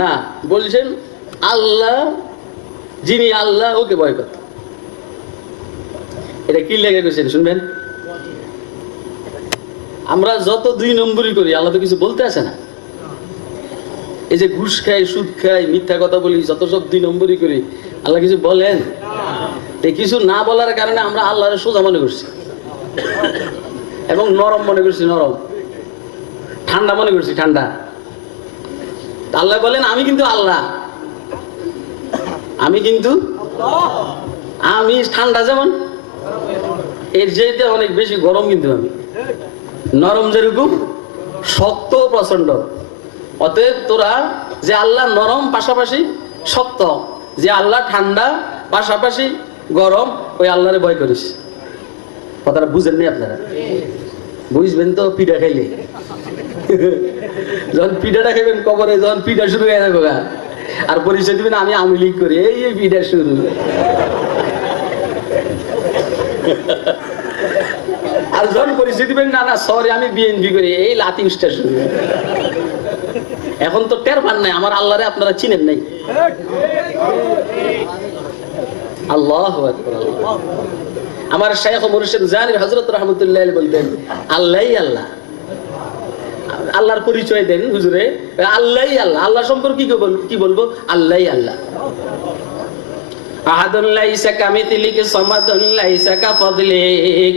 না, বলছেন আল্লাহ, যিনি আল্লাহ ওকে ভয় করত। এটা কি লেগে গেছেন শুনবেন। আমরা যত 2 নম্বরই করি আল্লাহ তো কিছু বলতে আসে না। এই যে ঘুষ খাই, সুদ খাই, মিথ্যা কথা বলি, যত সব 2 নম্বরই করি, আল্লাহ কিছু বলেন? কিছু না বলার কারণে আমরা আল্লাহর সোজা মনে করছি এবং নরম মনে করছি, নরম, ঠান্ডা মনে করছি, ঠান্ডা। আল্লাহ বলেন আমি কিন্তু আল্লাহ, আমি ঠান্ডা যেমন এর চাইতে অনেক বেশি গরম, কিন্তু আমি নরম যেরকম শক্ত প্রচন্ড। অতএব তোরা যে আল্লাহ নরম পাশাপাশি শক্ত, যে আল্লাহ ঠান্ডা পাশাপাশি গরম, ওই আল্লাহরে ভয় করিস। কথাটা বুঝেননি আপনারা? বুঝবেন তো পিঠা খাইলে। যখন পিঠাটা খাইবেন কবরে, যখন পিঠা শুরু হয়ে যাবে আর পরিচয় দিবেন আমি আওয়ামী লীগ করি, এই পিঠা শুরু। আর যখন পরিচয় দিবেন না না সরি আমি বিএনপি করি, এই লাতিংসটা শুরু। এখন তো টের পান নাই আমার আল্লাহরে আপনারা চিনেন নাই। আল্লাহু আকবার। আমার শাইখ মুর্শিদ জানি হযরত রাহমাতুল্লাহ আলাইহি বলতেন আল্লাহই আল্লাহ। আল্লাহর পরিচয় দেন হুজুরে, আল্লাহই আল্লাহ। আল্লাহ সম্পর্কে কি বলবো? আল্লাহই আল্লাহ। আহাদুন লাইসা কামিথলিহি সামাদুন লাইসা কাফাদলিক,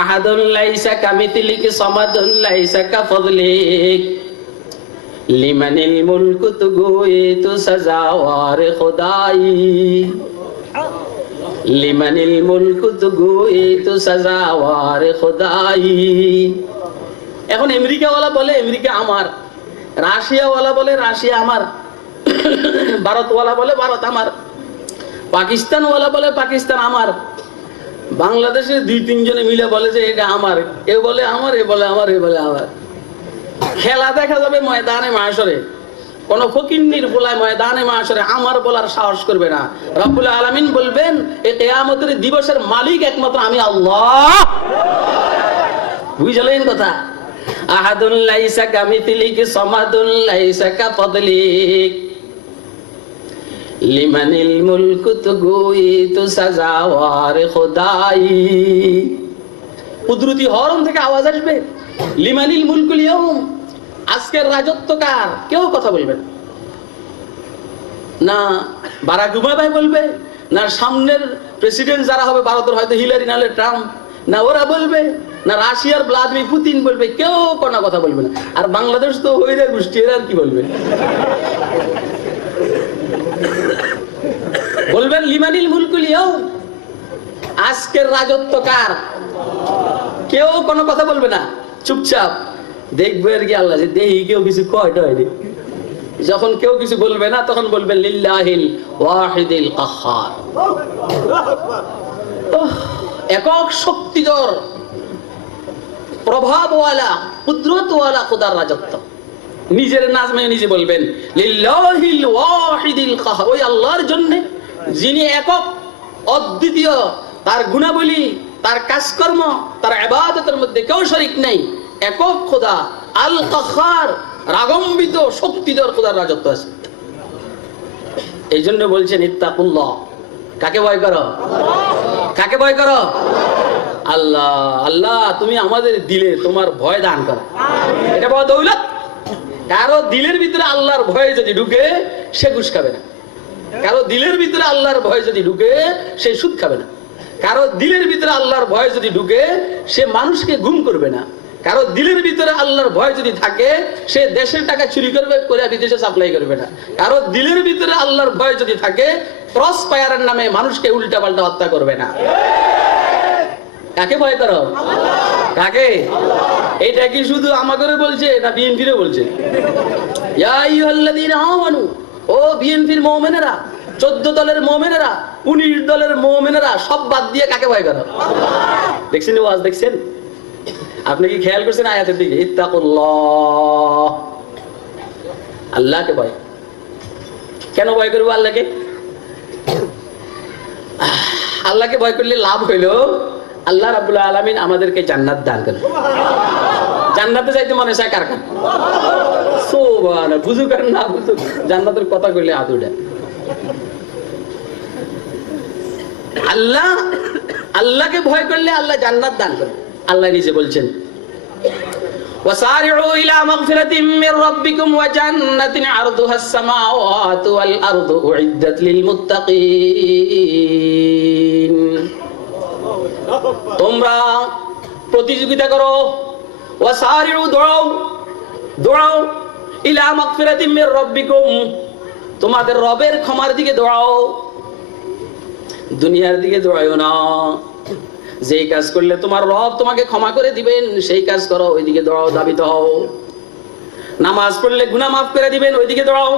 আহাদুন লাইসা কামিথলিহি সামাদুন লাইসা কাফাদলিক, লিমানিল মুলকু তুগুইতু সাজাওয়ার খুদাই, লিমানিল মুলকু তুগুইতু সাজাওয়ার খুদাই। এখন আমেরিকাওয়ালা বলে আমেরিকা আমার, রাশিয়াওয়ালা বলে রাশিয়া আমার, ভারতওয়ালা বলে ভারত আমার, পাকিস্তানওয়ালা বলে পাকিস্তান আমার, বাংলাদেশে 2-3 জনে মিলে বলে যে এটা আমার, এ বলে আমার, এ বলে আমার, এ বলে আমার। খেলা দেখা যাবে ময়দানে মাশরে, কোন ফকিন্নির পোলায় ময়দানে মাশরে আমার বলার সাহস করবে না। রব্বুল আলামিন বলবেন এই কিয়ামতের দিবসের মালিক একমাত্র আমি আল্লাহ। বুঝলেন কথা? আহাদুন লাইসা কামিথলিহি সামাদুন লাইসা কাফাদলিক, লিমানিল মুলকু তুগুইতু সাজাওয়ার খুদাই। কুদরতি হরম থেকে আওয়াজ আসবে লিমানিল মুলকুল ইয়াউম, আজকের রাজত্ব কার? কেউ কথা বলবে না। বারাক ওবামা বলবে না, সামনের প্রেসিডেন্ট যারা হবে ভারতের হয়তো হিলারি নাহলে ট্রাম্প, না ওরা বলবে, না রাশিয়ার ভ্লাদিমির পুতিন বলবে, কেউ কোনো কথা বলবে না। আর বাংলাদেশ তো হইরে গোষ্ঠী, এরা আর কি বলবে? বলবেন লিমানিল মুলকুল ইয়াউম, আজকের রাজত্ব কার? কেউ কোনো কথা বলবে না, চুপচাপ দেখবে আর কি আল্লাহ যে দেহি কেউ কিছু কয় টয়। যখন কেউ কিছু বলবে না তখন বলবেন লিল্লাহিল ওয়াহিদিল কাহ্হার, একক শক্তিধর প্রভাবওয়ালা কুদরতওয়ালা খোদার রাজত্ব। নিজের নাজমে নিজে বলবেন লিল্লাহিল ওয়াহিদিল কাহ্হার, ওই আল্লাহর জন্য যিনি একক অদ্বিতীয়, তার গুণাবলী, তার কাজকর্ম, তার ইবাদতের মধ্যে কেউ শরীক নাই, একক খোদা আল কাহ্হার, রাগম্বিত শক্তিধর খোদার রাজত্ব আছে। এই জন্য বলছেন ইত্তাকুল্লাহ, কাকে ভয় করো? কাকে ভয় করো? আল্লাহ। আল্লাহ তুমি আমাদের দিলে তোমার ভয় দান করো, এটা বড় দৌলত। কারো দিলের ভিতরে আল্লাহর ভয় যদি ঢুকে সে ঘুষ খাবে না, কারো দিলের ভিতরে আল্লাহর ভয় যদি ঢুকে সে সুদ খাবে না, কারো দিলের ভিতরে আল্লাহর ভয় যদি ঢুকে সে মানুষকে গুম করবে না, কারো দিলের ভিতরে আল্লাহর ভয় যদি থাকে সে দেশের টাকা চুরি করবে, করে বিদেশে সাপ্লাই করবে না, কারো দিলের ভিতরে আল্লাহর ভয় যদি থাকে ক্রস ফায়ারের নামে মানুষকে উল্টা পাল্টা হত্যা করবে না। কাকে ভয় করো? কাকে? এটা কি শুধু আমাকে বলছে না বিএনপিরও বলছে? ইয়া আইয়ুহাল্লাযীনা আমানু, ও বিএনপির মুমিনেরা, 14 দলের মুমিনেরা, 19 দলের মুমিনেরা, সব বাদ দিয়ে কাকে ভয় করো? দেখছেন ওয়াজ? দেখছেন? আপনি কি খেয়াল করছেন আয়াতের দিকে? ইত্তাকুল্লাহ, আল্লাহকে ভয়। কেন ভয় করবো আল্লাহকে? আল্লাহকে ভয় করলে লাভ হইলো আল্লাহ রাব্বুল আলামিন আমাদেরকে জান্নাত দান করেন। জান্নাতে যাইতে মনে চায় কার কার? না বুঝুক আর না বুঝুক, জান্নাতের কথা কইলে হাত উঠে। আল্লাহকে ভয় করলে আল্লাহ জান্নাত দান করে। আল্লাহ নিজে বলছেন وسارعوا إلى مغفرة من ربكم وجنة عرضها السماوات والأرض أعدت للمتقين। তোমরা প্রতিযোগিতা করো, ওয়াসারিউ দৌড়াও ইলা মাগফিরাতিম মির রাব্বিকুম, তোমাদের রবের ক্ষমার দিকে দৌড়াও, দুনিয়ার দিকে দৌড়াইও না। যেই কাজ করলে তোমার রব তোমাকে ক্ষমা করে দিবেন সেই কাজ করো, ওইদিকে দৌড়াও, দাবিত হও। নামাজ পড়লে গুনাহ মাফ করে দিবেন, ওইদিকে দৌড়াও।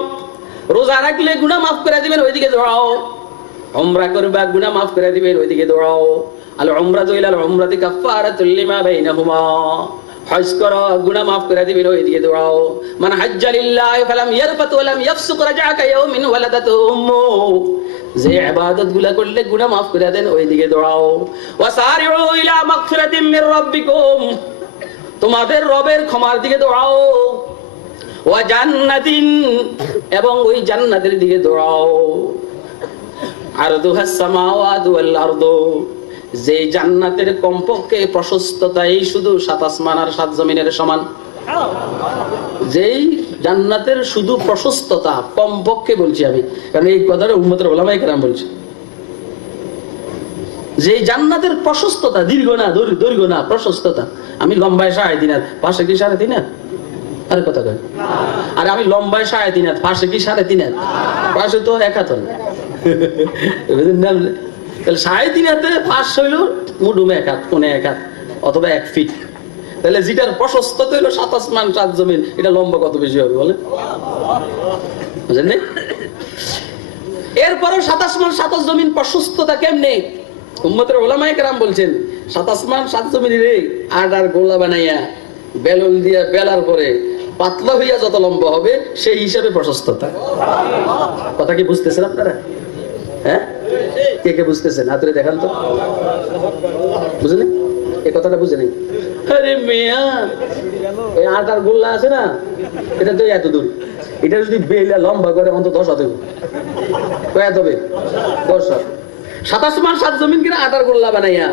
রোজা রাখলে গুনাহ মাফ করে দিবেন, ওইদিকে দৌড়াও। উমরা করবা, গুনাহ মাফ করে দিবেন, ওইদিকে দৌড়াও। আল উমরাতু ইলাল উমরাতি কাফফারাতুল লিমা বাইনাহুমা, হজ করো, গুনাহ মাফ করে দিবেন, ওইদিকে দৌড়াও। মান হাজ্জা লিল্লাহি ফালাম ইয়ারফাত ওয়া লাম ইয়াফসুক রাজআ কায়াউমিন ওয়ালাদাতু উম্মু, যে ইবাদত গুলা করলে গুনাহ মাফ করে দেন, ওইদিকে দৌড়াও। ওয়াসারিউ ইলা মাগফিরাতিম মির রাব্বিকুম, তোমাদের রবের ক্ষমার দিকে দৌড়াও। ওয়া জান্নাতিন, এবং ওই জান্নাতের দিকে দৌড়াও। আরদুহাস সামাওয়াতু ওয়াল আরদু, যে জান্নাতের কমপক্ষে প্রশস্ততাই শুধু 7 আসমান আর 7 জমিনের সমান। যেই জান্নাতের শুধু প্রশস্ততা, কমপক্ষে বলছি আমি, কারণ এই কথাটা উম্মতের উলামায়ে কেরাম বলছে। যে জান্নাতের প্রশস্ততা, দৈর্ঘ্য না প্রশস্ততা। আমি লম্বায় 3.5 হাত, পাশে কি 3.5 হাত? আরে কথা কয়। আরে আমি লম্বায় 3.5 হাত, পাশে কি 3.5 হাত? পাশে তো 1 হাত না। তাহলে 3.5 হাতে পাশ হইল মুডুমে 1 হাত, কোণে 1 হাত, অথবা 1 ফিট। তাহলে যেটার প্রশস্ততা হইলো 7 আসমান 7 জমিন, এটা লম্বা কত বেশি হবে বলে? বুঝলেন? এরপরও 7 আসমান 7 জমিন প্রশস্ততা কেমনে? উম্মতের উলামায়ে কেরাম বলছেন 7 আসমান 7 জমিন রে আটার গোলা বানাইয়া বেলুন দিয়া বেলার পরে পাতলা হইয়া যত লম্বা হবে সেই হিসাবে প্রশস্ততা। কথা কি বুঝতেছেন আপনারা? হ্যাঁ, কে কে বুঝতেছেন? হাতে দেখান তো। বুঝলেন এই কথাটা? বুঝে নেই? আরে মিয়া, এই আটার গোল্লা আছে না, এটা তো এত দূর। এটা যদি বেলা লম্বা করে অন্তত 10 হাত হবে। কত হবে? 10 হাত। 7 আসমান 7 জমিন কিনা আটার গোল্লা বানাইয়া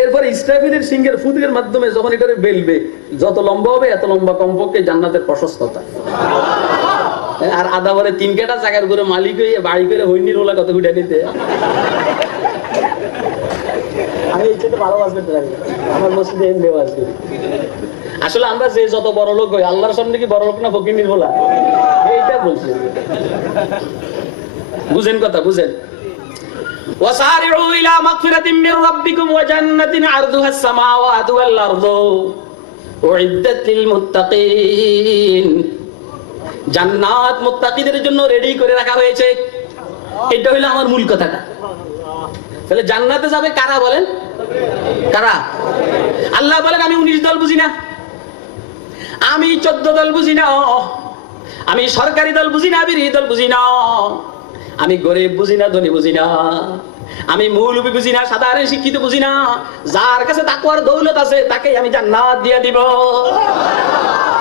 এরপর ইসরাফিলের সিংহের ফুতের মাধ্যমে যখন এটারে বেলবে, যত লম্বা হবে এত লম্বা কমপক্ষে জান্নাতের প্রশস্ততা। আর আধা বলে 3 কাটা জায়গার উপরে মালিক হয়ে বাড়ি করে হইনির ওলা কত গুটা নিতে। আমি এই চেয়ে ভালো বাস করতে পারি, আমার মসজিদে এমনি বাস করি। আসলে আমরা যে যত বড় লোক হই, আল্লাহর সামনে কি বড় লোক না ফকির বলা? এইটা বলছি। বুঝেন কথা? বুঝেন? وسارعوا إلى مغفرة من ربكم وجنة عرضها السماوات والأرض أعدت للمتقين। জান্নাত মুত্তাকিদের জন্য রেডি করে রাখা হয়েছে। এটা হলো আমার মূল কথাটা। তাহলে জান্নাতে যাবে কারা বলেন? কারা? আল্লাহ বলেন আমি 19 দল বুঝি না, আমি 14 দল বুঝি না, আমি সরকারি দল বুঝি না, বিরোধী দল বুঝি না, আমি গরিব বুঝি না, ধনী বুঝি না, আমি মৌলবি বুঝি না, সাধারণ শিক্ষিত বুঝি না। যার কাছে তাকওয়ার দৌলত আছে তাকে আমি জান্নাত দিয়ে দিব।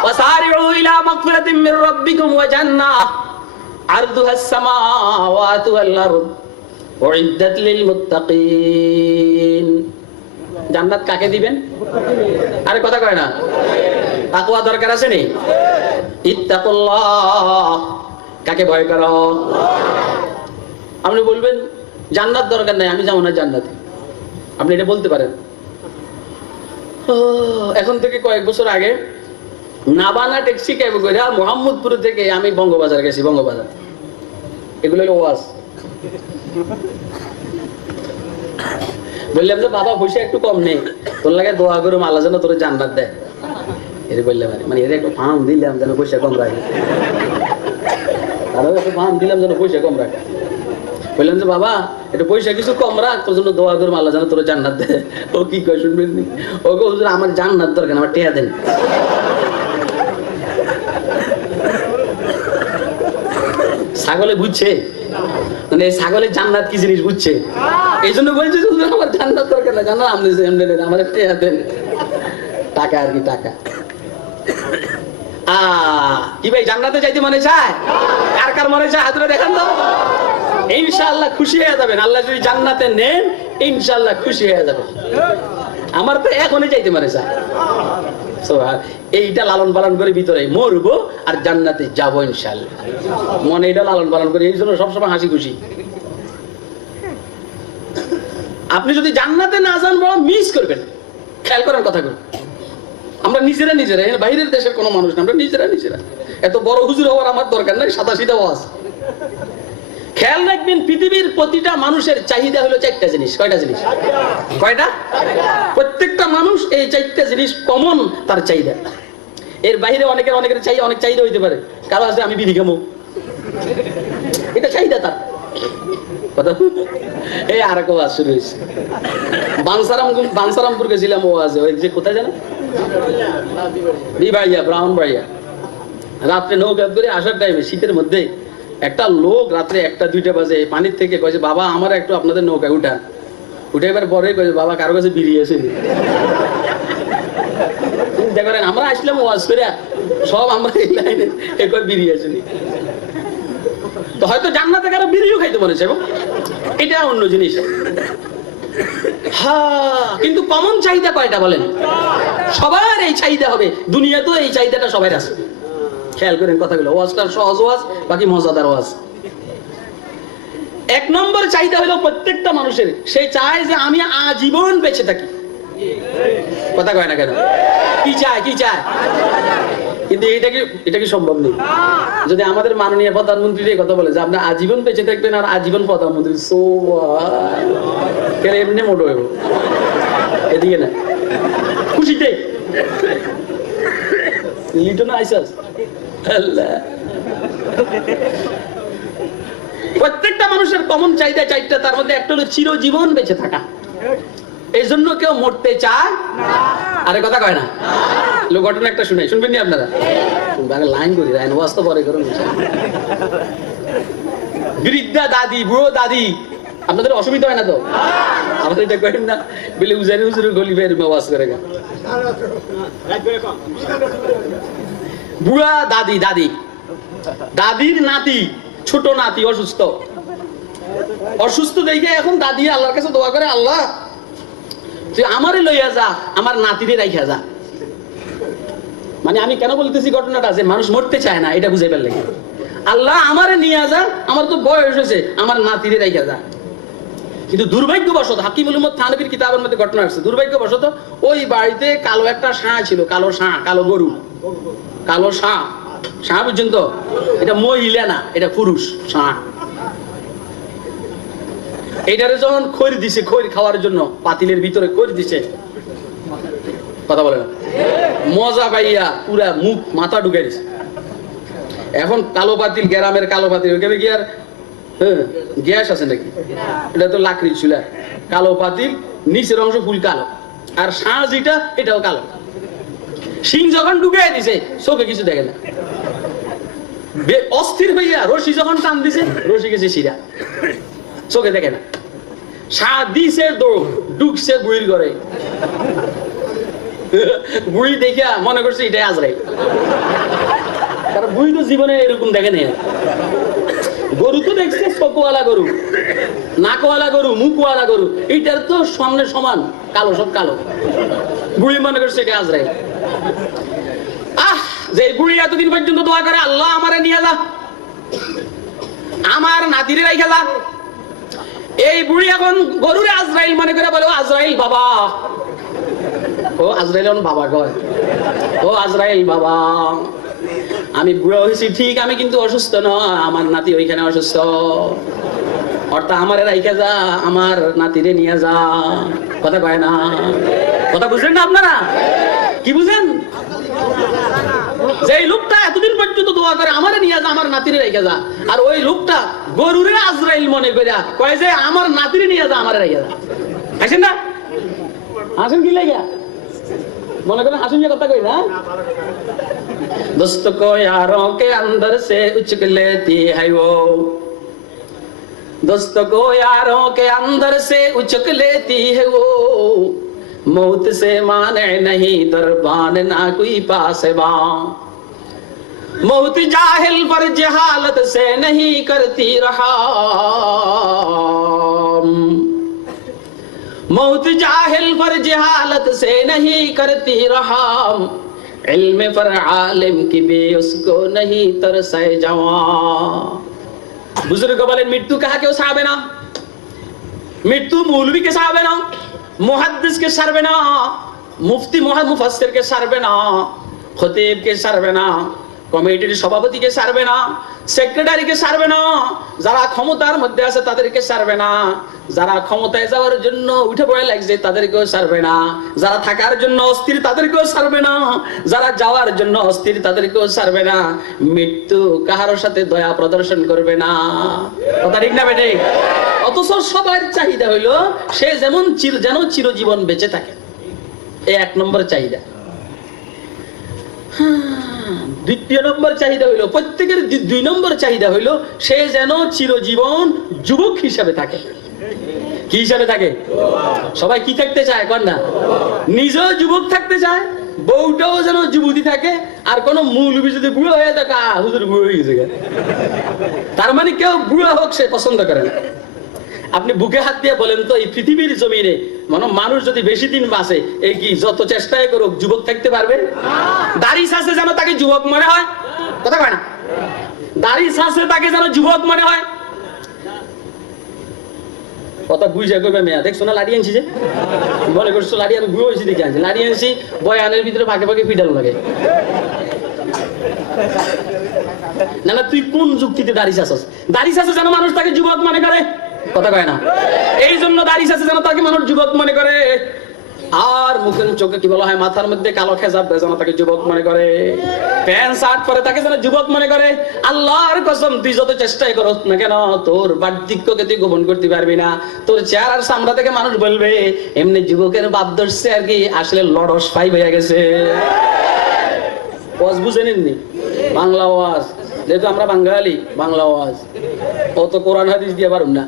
ওয়াসারিউ ইলা মাগফিরাতিম মির রাব্বিকুম ওয়া জান্নাহ আরদুহাস সামাওয়াতু ওয়াল আরদ উইদ্দাত লিল মুত্তাকিন। জান্নাত কাকে দিবেন? আরে কথা কয় না। তাকওয়া দরকার আছে নি? ইত্তাকুল্লাহ, কাকে ভয় করো? আপনি বলবেন জান্নাত দরকার নাই, আমি যাবো না জান্নাতে। আপনি এটা বলতে পারেন। এখন থেকে কয়েক বছর আগে নাবানা ট্যাক্সি ক্যাব করে মোহাম্মদপুর থেকে আমি বঙ্গবাজার গেছি। বঙ্গবাজার এগুলো হলো ওয়াজ। বললাম যে বাবা পয়সা একটু কম নেই, তোর লাগে দোয়া করে আল্লাহ যেন তোর জান্নাত দেয়। এর বললাম মানে এর একটু ফার্ম দিলাম যেন পয়সা কম রাখে, তারও একটু ফার্ম দিলাম যেন পয়সা কম রাখে। বললাম যে বাবা একটু পয়সা কিছু কম রাখ, তোর জন্য দোয়া করবো আল্লাহ যেন তোর জান্নাত দেয়। ও কি কয় শুনবেন? ও গো হুজুর আমার জান্নাত দরকার, আমার টেয়া দেন। ছাগলে বুঝছে, মানে ছাগলের জান্নাত কি জিনিস বুঝছে, এই জন্য বলছে আমার জান্নাত দরকার না, জানো আপনি আমার টেয়া দেন। টাকা আর কি টাকা। কি ভাই জান্নাতে যাইতে মনে চায়? কার কার মনে চায়? হাতুড়ে দেখান তো। ইনশাআল্লাহ খুশি হয়ে যাবেন। আল্লাহ যদি জান্নাতে নেন ইনশাআল্লাহ খুশি হয়ে যাবেন। আমার তো এখনই যাইতে মনে চায়। এইটা লালন পালন করে ভিতরে মরবো আর জান্নাতে যাবো ইনশাআল্লাহ। মনে এটা লালন পালন করে, এই জন্য সবসময় হাসি খুশি। আপনি যদি জান্নাতে না যান বড় মিস করবেন। খেয়াল করেন কথাগুলো। আমরা নিজেরা বাইরের দেশের কোনো মানুষ না, আমরা নিজেরা। এত বড় হুজুর হওয়ার আমার দরকার নাই, সাদা সিধা ওয়াজ। খেয়াল রাখবেন, পৃথিবীর প্রতিটা মানুষের চাহিদা হলো 4টা জিনিস। কয়টা জিনিস? কয়টা? প্রত্যেকটা মানুষ এই 4টা জিনিস কমন তার চাহিদা। এর বাইরে অনেকের চাহিদা, অনেক চাহিদা হইতে পারে। কারো আছে আমি বিড়ি খামো, এটা চাহিদা তার। কথা এই আর এক ওয়াজ শুরু হয়েছে। বানসারামপুর গেছিলাম ওয়াজে, ওই যে কোথায় জানো, বিবাইয়া, ব্রাহ্মণবাড়িয়া। রাত্রে নৌকা করে আসার টাইমে শীতের মধ্যে একটা লোক রাত্রে 1-2 বাজে পানির থেকে কয়েছে, বাবা আমার একটু আপনাদের নৌকায় উঠে এবার পরে কয়েছে, বাবা কারো কাছে বিড়িয়ে আসেনি। দেখেন আমরা আসলাম ওয়াজ করে, সব আমরা এই লাইনে একবার বিড়িয়ে আসেনি। তো হয়তো জান্নাতে কারো বিড়িও খাইতে বলেছে, এবং এটা অন্য জিনিস। কিন্তু কমন চাহিদা কয়টা বলেন? সবার এই চাহিদা হবে, দুনিয়াতেও এই চাহিদাটা সবাই আছে। খেয়াল করেন কথাগুলো। ওয়াজটা সহজ ওয়াজ, বাকি মজাদার ওয়াজ। 1 নম্বর চাহিদা হলো প্রত্যেকটা মানুষের, সে চায় যে আমি আজীবন বেঁচে থাকি। কথা কয় না কেন? কি চায়? কিন্তু এটা কি সম্ভব নেই? যদি আমাদের মাননীয় প্রধানমন্ত্রী এই কথা বলে যে আপনি আজীবন বেঁচে থাকবেন আর আজীবন প্রধানমন্ত্রী, এমনি মোটো হইব। এদিকে না খুশিতে লিটন আইসাস। প্রত্যেকটা মানুষের কমন চাহিদা 4টা, তার মধ্যে একটা হলো চিরজীবন বেঁচে থাকা। এই জন্য কেউ মরতে চায় আরে কথা কয় না। ঘটনা একটা শুনবেন নি আপনারা? লাইন করি ওয়াজ তো পরে করুন। বৃদ্ধা দাদি, বুড়ো দাদি, আপনাদের অসুবিধা হয় না তো? আমাদের এটা করেন না বলে উজারি হুজুরের গলি বের ওয়াজ করে। বুড়া দাদির নাতি, ছোট নাতি অসুস্থ দেখে এখন দাদি আল্লাহর কাছে দোয়া করে, আল্লাহ তুই আমারে লইয়া যা, আমার নাতিরে রাইখা যা। মানে আমি কেন বলতেছি ঘটনাটা, যে মানুষ মরতে চায় না এটা বুঝে ফেললে, আল্লাহ আমারে নিয়ে যা, আমার তো বয়স হয়েছে, আমার নাতিরে রাইখা যা। কিন্তু দুর্ভাগ্যবশত হাকিমুল উম্মত থানবীর কিতাবের মধ্যে ঘটনা আসছে, দুর্ভাগ্যবশত ওই বাড়িতে কালো একটা ষাঁ ছিল, কালো গরু, কালো ষাঁ পর্যন্ত। এটা মহিলা না, এটা পুরুষ ষাঁ। এটারে যখন খৈর দিছে, খৈর খাওয়ার জন্য পাতিলের ভিতরে খৈর দিছে, কথা বলে না, মজা পাইয়া পুরা মুখ মাথা ঢুকে দিছে। এখন কালো পাতিল, গ্রামের কালো পাতিল, ওইখানে কি আর গ্যাস আছে নাকি? এটা তো লাকড়ি চুলা। কালো পাতিল, নিচের অংশ ফুল কালো, আর ষাঁ যেটা এটাও কালো। সিং যখন ঢুকে দিছে চোখে কিছু দেখে না, অস্থির হইয়া রশি যখন টান দিছে, রশি গেছে শিরা, চোখে দেখে না। ষাঁ দিছে দৌড়, ঢুকছে বুড়ির ঘরে। বুড়ি দেখিয়া মনে করছে এটাই আজরাইল, কারণ বুড়ি তো জীবনে এরকম দেখে নেই। গরু তো দেখছে চোখওয়ালা গরু, নাকওয়ালা গরু, মুখওয়ালা গরু, এইটার তো সামনে সমান কালো, সব কালো। বুড়ি মনে করছে এটা আজরাইল। যে বুড়ি এতদিন পর্যন্ত দোয়া করে, আল্লাহ আমারে নিয়ে যা, আমার নাতিরে রাইখা যা। এই বুড়ি এখন গরুরে আজরাইল মনে করে বলে, আজরাইল বাবা। ও আজরাইল বাবা কয়, ও আজরাইল বাবা, আমি বুড়ো হয়েছি ঠিক, আমি কিন্তু অসুস্থ নয়, আমার নাতি ওইখানে অসুস্থ, অর্থাৎ আমারে রাইখা যা, আমার নাতিরে নিয়ে যা। কথা কয় না? কথা বুঝলেন না আপনারা? কি বুঝেন? যে লোকটা এতদিন পর্যন্ত দোয়া করে আমারে নিয়ে যা, আমার নাতিরে রেখে যা, আর ওই লোকটা গরুরে আজরাইল মনে করে কয় যে আমার নাতিরে নিয়ে যা, আমারে রেখে যা। হাসেন না? হাসেন কি লাগে? মনে করেন হাসেন, কথা কই না? दोस्त को यारों के अंदर से उचक लेती है वो, दोस्त को यारों के अंदर से उचक लेती है वो, मौत से माने नहीं दरबान ना कोई पासबा। मौत जाहिल पर जहालत से नहीं करती रहम, मौत जाहिल पर जहालत से नहीं करती रहम, इल्म पर आलिम की भी उसको नहीं तरसे जवां। बुजुर्ग बोलेন মৃত্যু কাহাকেও ছাড়বে না, মৃত্যু মৌলবীকে ছাড়বে না, মুহাদ্দিসকে ছাড়বে না, মুফতি মুফাসসিরকে ছাড়বে না, খতিবকে ছাড়বে না, কমিটির সভাপতিকে ছাড়বে না, সেক্রেটারিকে ছাড়বে না, যারা ক্ষমতার মধ্যে আছে তাদেরকে ছাড়বে না, যারা ক্ষমতায় যাওয়ার জন্য উঠে পড়ে লাগছে তাদেরকেও ছাড়বে না, যারা থাকার জন্য অস্থির তাদেরকেও ছাড়বে না, যারা যাওয়ার জন্য অস্থির তাদেরকেও ছাড়বে না। মৃত্যু কাহার সাথে দয়া প্রদর্শন করবে না। কথা ঠিক না বেটে? অথচ সবার চাহিদা হইলো সে যেমন যেন চিরজীবন বেঁচে থাকে, এই এক নম্বর চাহিদা। দ্বিতীয় নম্বর চাহিদা হইলো, প্রত্যেকের দুই নম্বর চাহিদা হইলো সে যেন চিরজীবন যুবক হিসাবে থাকে। কি হিসাবে থাকে? সবাই কি থাকতে চায় কর না? নিজেও যুবক থাকতে চায়, বউটাও যেন যুবতী থাকে। আর কোন মৌলবী যদি বুড়ো হয়ে থাকে, হুজুর বুড়ো হয়ে গেছে, তার মানে কেউ বুড়ো হোক সে পছন্দ করে না। আপনি বুকে হাত দিয়ে বলেন তো, এই পৃথিবীর জমিনে মানুষ যদি বেশি দিন বাঁচে, এই কি যত চেষ্টাই করুক যুবক থাকতে পারবে? দাড়ি আছে যেন তাকে যুবক মনে হয়, কথা কয় না? দাড়ি আছে তাকে যেন যুবক মনে হয়। কথা বুঝে করবে মেয়া, দেখছো না লাড়ি আনছি, যে মনে করছো লাড়ি আমি বুড়ো হয়েছি দেখে আনছি, লাড়ি আনছি বয়ানের ভিতরে ভাগে ভাগে পিডাল লাগে। না না, তুই কোন যুক্তিতে দাড়ি চাষস? দাড়ি চাষে যেন মানুষ তাকে যুবক মনে করে, কথা কয় না? এই জন্য দাড়ি চাষে যেন তাকে মানুষ যুবক মনে করে। আর মুখের চোখে কি বলা হয়, মাথার মধ্যে কালো খেজাব যেন তাকে যুবক মনে করে, প্যান্ট শার্ট পরে তাকে যেন যুবক মনে করে। আল্লাহর কসম, তুই যত চেষ্টাই করস না কেন, তোর বার্ধক্যকে তুই গোপন করতে পারবি না। তোর চেহারার সামনে থেকে মানুষ বলবে এমনি যুবকের বাপ ধরছে আর কি, আসলে লড়স পাই হয়ে গেছে। ওয়াজ বুঝে নিননি? বাংলা ওয়াজ, যেহেতু আমরা বাঙালি, বাংলা ওয়াজ অত কোরআন হাদিস দিয়ে পারুন না।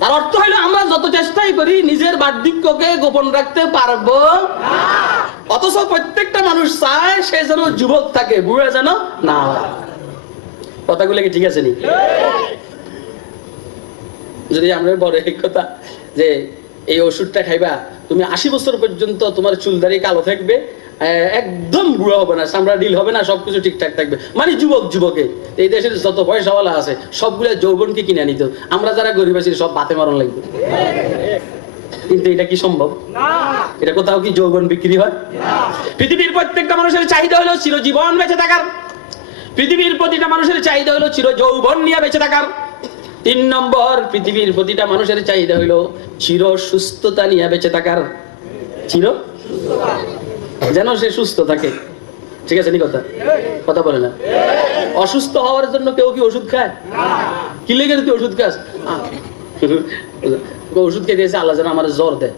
তার অর্থ হইলো আমরা যত চেষ্টাই করি নিজের বার্ধক্যকে গোপন রাখতে পারবো, অথচ প্রত্যেকটা মানুষ চায় সে যেন যুবক থাকে, বুড়া যেন না। কথাগুলো কি ঠিক আছে নি? যদি আমরা বড় এই কথা যে এই ওষুধটা খাইবা, তুমি 80 বছর পর্যন্ত তোমার চুলদারি কালো থাকবে, একদম বুড়া হবে না, চামড়া ডিল হবে না, সবকিছু ঠিকঠাক থাকবে, মানে যুবক যুবকে। এই দেশের যত পয়সাওয়ালা আছে সবগুলা যৌবনকে কিনে নিত, আমরা যারা গরিব আছি সব বাতে মরণ লাগবে। কিন্তু এটা কি সম্ভব? এটা কোথাও কি যৌবন বিক্রি হয়? পৃথিবীর প্রত্যেকটা মানুষের চাহিদা হলো চিরজীবন বেঁচে থাকার, পৃথিবীর প্রতিটা মানুষের চাহিদা হলো চির যৌবন নিয়ে বেঁচে থাকার। 3 নম্বর, পৃথিবীর প্রতিটা মানুষের চাহিদা হইলো চির সুস্থতা নিয়ে বেঁচে থাকার। চির যেন সে সুস্থ থাকে, ঠিক আছে নি? কথা কথা বলে না। অসুস্থ হওয়ার জন্য কেউ কি ওষুধ খায়? কি লেগে তুই ওষুধ খাস? ওষুধ খেয়ে দিয়েছে আল্লাহ যেন আমার জ্বর দেয়,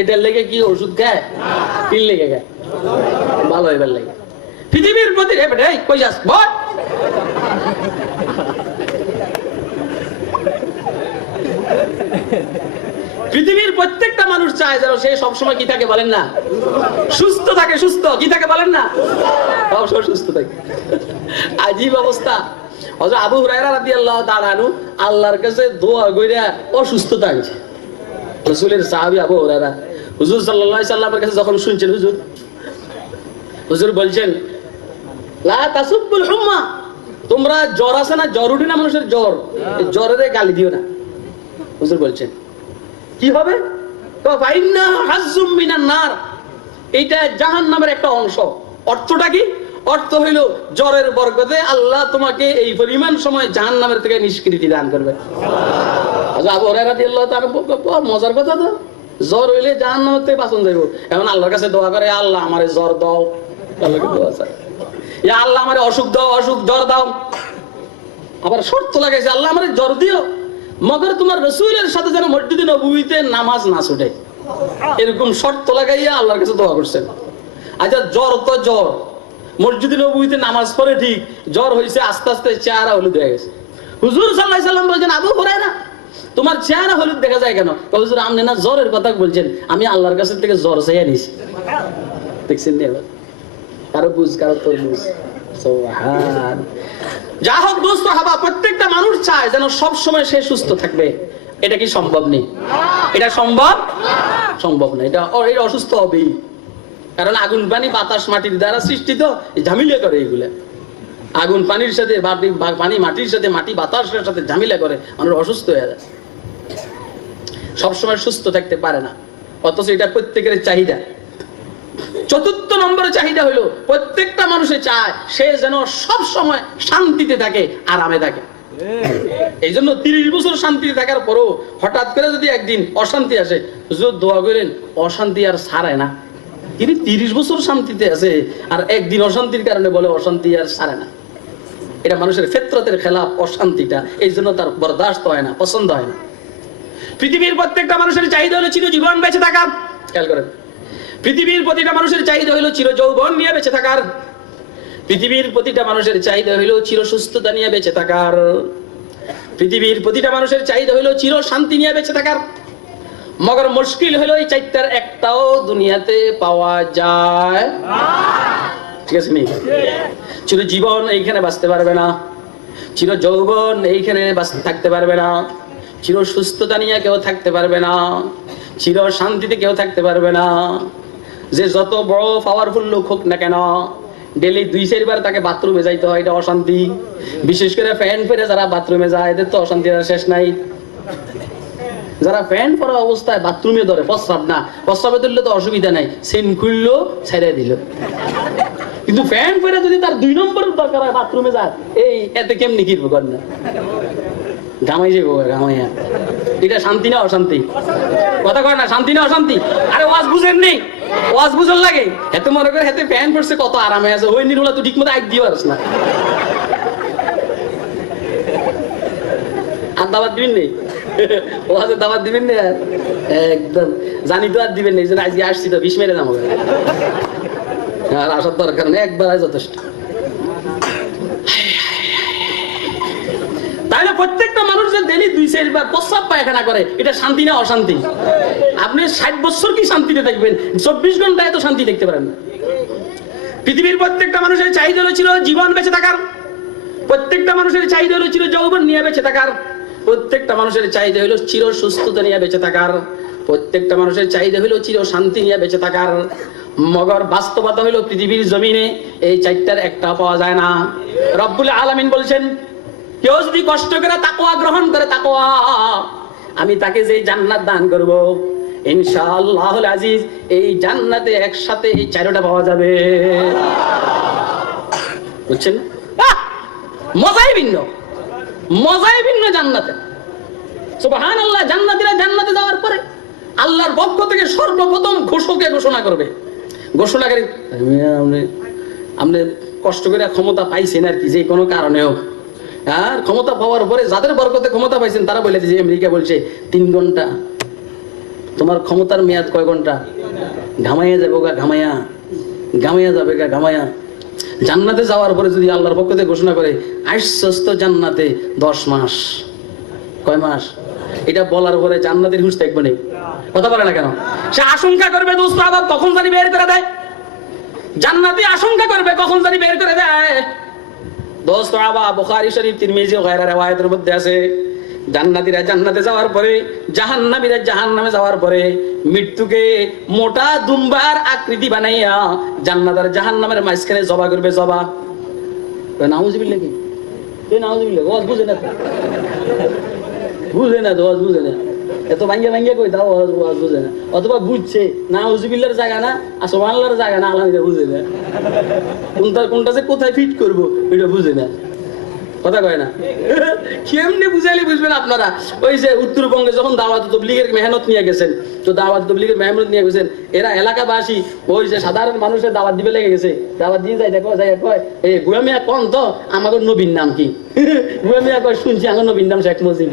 এটার লেগে কি ওষুধ খায়? কি লেগে খায়? ভালো এবার লেগে। পৃথিবীর প্রতি কই যাস বল, পৃথিবীর প্রত্যেকটা মানুষ চায় যেন সে সবসময় কি থাকে বলেন না? সুস্থ থাকে। সুস্থ কি থাকে বলেন না? সবসময় সুস্থ থাকে। আজীব অবস্থা। হযরত আবু হুরায়রা রাদিয়াল্লাহু তাআলা আনহু আল্লাহর কাছে দোয়া কইরা অসুস্থতা হয়েছে। রাসূলের সাহাবী আবু হুরায়রা হুজুর সাল্লাল্লাহু আলাইহি সাল্লামের কাছে যখন শুনছেন, হুজুর বলছেন লা তাসুবুল হুম্মা, তোমরা জ্বর আছে না, জ্বর উঠে না মানুষের জ্বর, এই জ্বরের গালি দিও না। হুজুর বলছেন কি হবে? এইটা জাহান্নামের একটা অংশ। অর্থটা কি? অর্থ হইল জ্বরের বরকতে আল্লাহ তোমাকে এই পরিমাণ সময় জাহান্নামের থেকে নিষ্কৃতি দান করবে। আবু হুরায়রা রাদিয়াল্লাহু তাআলা মজার কথা তো, জ্বর হইলে জাহান্নামের থেকে বাঁচন যাইব। এখন আল্লাহর কাছে দোয়া করে, আল্লাহ আমারে জ্বর দাও, আল্লাহকে দোয়া চায়, ইয়া আল্লাহ আমারে অসুখ দাও, অসুখ জ্বর দাও। আবার শর্ত লাগাইছে, আল্লাহ আমারে জ্বর দিও, মগর তোমার রাসূলের সাথে যেন মসজিদে নববীতে নামাজ না ছুটে, এরকম শর্ত লাগাইয়া আল্লাহর কাছে দোয়া করছেন। আচ্ছা জ্বর তো জ্বর, মসজিদে নববীতে নামাজ পড়ে ঠিক, জ্বর হয়েছে আস্তে আস্তে চেহারা হলুদ হয়ে গেছে। হুজুর সাল্লাল্লাহু আলাইহি সাল্লাম বলছেন, আবু হুরায়রা তোমার চেহারা হলুদ দেখা যায় কেন? হুজুর আপনি না জ্বরের কথা বলছেন, আমি আল্লাহর কাছে থেকে জ্বর চাইয়া নিছি। দেখছেন নি? কারো বুঝ কারো তরমুজ। সুবহান। যা হোক দোস্ত হাবা, প্রত্যেকটা মানুষ চায় যেন সব সময় সে সুস্থ থাকবে। এটা কি সম্ভব নেই? এটা সম্ভব না। এটা অসুস্থ হবেই, কারণ আগুন পানি বাতাস মাটির দ্বারা সৃষ্টিত, ঝামেলা করে এগুলা। আগুন পানির সাথে পানি মাটির সাথে, মাটি বাতাসের সাথে ঝামেলা করে, মানুষ অসুস্থ হয়ে যায়, সবসময় সুস্থ থাকতে পারে না। অথচ এটা প্রত্যেকের চাহিদা। চতুর্থ নম্বরের চাহিদা হলো প্রত্যেকটা মানুষে চায় সে যেন সব সময় শান্তিতে থাকে, আরামে থাকে। এই জন্য 30 বছর শান্তিতে থাকার পরও হঠাৎ করে যদি একদিন অশান্তি আসে, দোয়া করেন অশান্তি আর ছাড়ে না। তিনি 30 বছর শান্তিতে আছে আর একদিন অশান্তির কারণে বলে অশান্তি আর ছাড়ে না। এটা মানুষের ফিতরতের খেলাফ অশান্তিটা, এই জন্য তার বরদাস্ত হয় না, পছন্দ হয় না। পৃথিবীর প্রত্যেকটা মানুষের চাহিদা হলো চিরজীবন বেঁচে থাকার। খেয়াল করেন, পৃথিবীর প্রতিটা মানুষের চাহিদা হলো চিরযৌবন নিয়ে বেঁচে থাকার। পৃথিবীর প্রতিটা মানুষের চাহিদা হলো চির সুস্থতা নিয়ে বেঁচে থাকার। পৃথিবীর প্রতিটা মানুষের চাহিদা হলো চির শান্তি নিয়ে বেঁচে থাকার। মগর মুশকিল হলো এই চারটার একটাও দুনিয়াতে পাওয়া যায়, ঠিক আছে নি? চিরজীবন এইখানে বাঁচতে পারবে না, চির যৌবন এইখানে থাকতে পারবে না, চির সুস্থতা নিয়ে কেউ থাকতে পারবে না, চির শান্তিতে কেউ থাকতে পারবে না। যে যত বড় পাওয়ারফুল লোক হোক না কেন, ডেলি 2-4 বার তাকে বাথরুমে যাইতে হয়, এটা অশান্তি। বিশেষ করে ফ্যান ফেরে যারা বাথরুমে যায়, এদের তো অশান্তির শেষ নাই। যারা ফ্যান পরা অবস্থায় বাথরুমে ধরে, প্রস্রাব না, প্রস্রাবে ধরলে তো অসুবিধা নাই, সেন খুললো ছেড়ে দিল। কিন্তু ফ্যান ফেরে যদি তার 2 নম্বর দরকার হয় বাথরুমে যায়, এই এতে কেমনি কি কর না, ঘামাই যাবো, ঘামাইয়া। এটা শান্তি না অশান্তি? কথা কয় না, শান্তি না অশান্তি? আরে ওয়াজ বুঝেন নেই, ওয়াজ বুঝন লাগে। এত মনে করে হাতে ফ্যান পড়ছে কত আরামে আছে, ওই নিরুলা তো ঠিক মতো আগ দিয়ে পারছ না। আর দাবাত দিবেন নেই, ওয়াজে দাবাত দিবেন নেই, আর একদম জানি তো আর দিবেন নেই। আজকে আসছি তো 20 মেরে যাবো, আর আসার দরকার নেই, একবার যথেষ্ট। তাহলে প্রত্যেকটা মানুষ যে ডেলি 2-4 বার প্রস্রাব পায়খানা করে, এটা শান্তি না অশান্তি? আপনি 60 বছর কি শান্তিতে থাকবেন? 24 ঘন্টায় তো শান্তি দেখতে পারেন না। পৃথিবীর প্রত্যেকটা মানুষের চাহিদা ছিল জীবন বেঁচে থাকার। প্রত্যেকটা মানুষের চাহিদা হলো চির যৌবন নিয়ে বেঁচে থাকার। প্রত্যেকটা মানুষের চাহিদা হলো চির সুস্থতা নিয়ে বেঁচে থাকার। প্রত্যেকটা মানুষের চাহিদা হলো চির শান্তি নিয়ে বেঁচে থাকার। মগর বাস্তবতা হলো পৃথিবীর জমিনে এই চারটার একটা পাওয়া যায় না। রব্বুল আলামিন বলছেন, কেউ যদি কষ্ট করে তাকওয়া গ্রহণ করে, তাকওয়া, আমি তাকে যে জান্নাত দান করব, ইনশাআল্লাহুল আজিজ, এই জান্নাতে একসাথে এই 4টা পাওয়া যাবে। বুঝছেন? মজাই ভিন্ন, মজাই ভিন্ন জান্নাতে। সুবহানাল্লাহ। জান্নাতীরা জান্নাতে যাওয়ার পরে আল্লাহর পক্ষ থেকে সর্বপ্রথম ঘোষকে ঘোষণা করবে। ঘোষণাকারী, আপনি কষ্ট করে ক্ষমতা পাইছেন আর কি, যে কোনো কারণে হোক। আর ক্ষমতা পাওয়ার পরে যাদের বরকতে ক্ষমতা পাইছেন তারা বলে যে আমেরিকা বলছে 3 ঘন্টা, তোমার ক্ষমতার মেয়াদ কয় ঘন্টা? ঘামাইয়া যাবো গা, ঘামাইয়া, ঘামাইয়া যাবে গা, ঘামাইয়া। জান্নাতে যাওয়ার পরে যদি আল্লাহর পক্ষ থেকে ঘোষণা করে আশ্বস্ত জান্নাতে 10 মাস, কয় মাস? এটা বলার পরে জান্নাতের হুঁশ থাকবে না, কথা বলে না কেন? সে আশঙ্কা করবে দোস্ত আবার কখন জানি বের করে দেয়। জান্নাতি আশঙ্কা করবে কখন জানি বের করে দেয়। দোস্ত আবার বুখারী শরীফ, তিরমিজি ও গায়রা riwayatের মধ্যে আছে, জান্নাতীরা জান্নাতে যাওয়ার পরে, জাহান্নামীরা জাহান্নামে যাওয়ার পরে মৃত্যুকে মোটা দুম্বার আকৃতি বানাইয়া জান্নাত আর জাহান্নামের মাঝখানে জবা করবে। জবা, নাউজুবিল্লাহ। কি নাউজুবিল্লাহ? ওয়াজ বুঝে না, বুঝে না তো, ওয়াজ বুঝে না, এত ভাঙ্গিয়া ভাঙ্গিয়া কই দাও, ওয়াজ বুঝে না। অথবা বুঝছে নাউজুবিল্লাহর জায়গা না, আর সুবহানাল্লাহর জায়গা না, আলহামদুলিল্লাহ বুঝে না। কোনটা যে কোথায় ফিট করবো এটা বুঝে না, কথা কয় না। কেমনে বুঝাইলে বুঝবেন আপনারা? ওই যে উত্তরবঙ্গে যখন দাওয়াত তাবলীগের মেহনত নিয়ে গেছেন, তো দাওয়াত তাবলীগের মেহনত নিয়ে গেছেন, এরা এলাকাবাসী ওই যে সাধারণ মানুষের দাওয়াত দিবে লেগে গেছে। দাওয়াত দিয়ে যায়, দেখো যাই কয়, এই গুয়া মিয়া কোন তো আমাদের নবীর নাম কি? গুয়া মিয়া কয়, শুনছি আমার নবীর নাম শেখ মুজিব।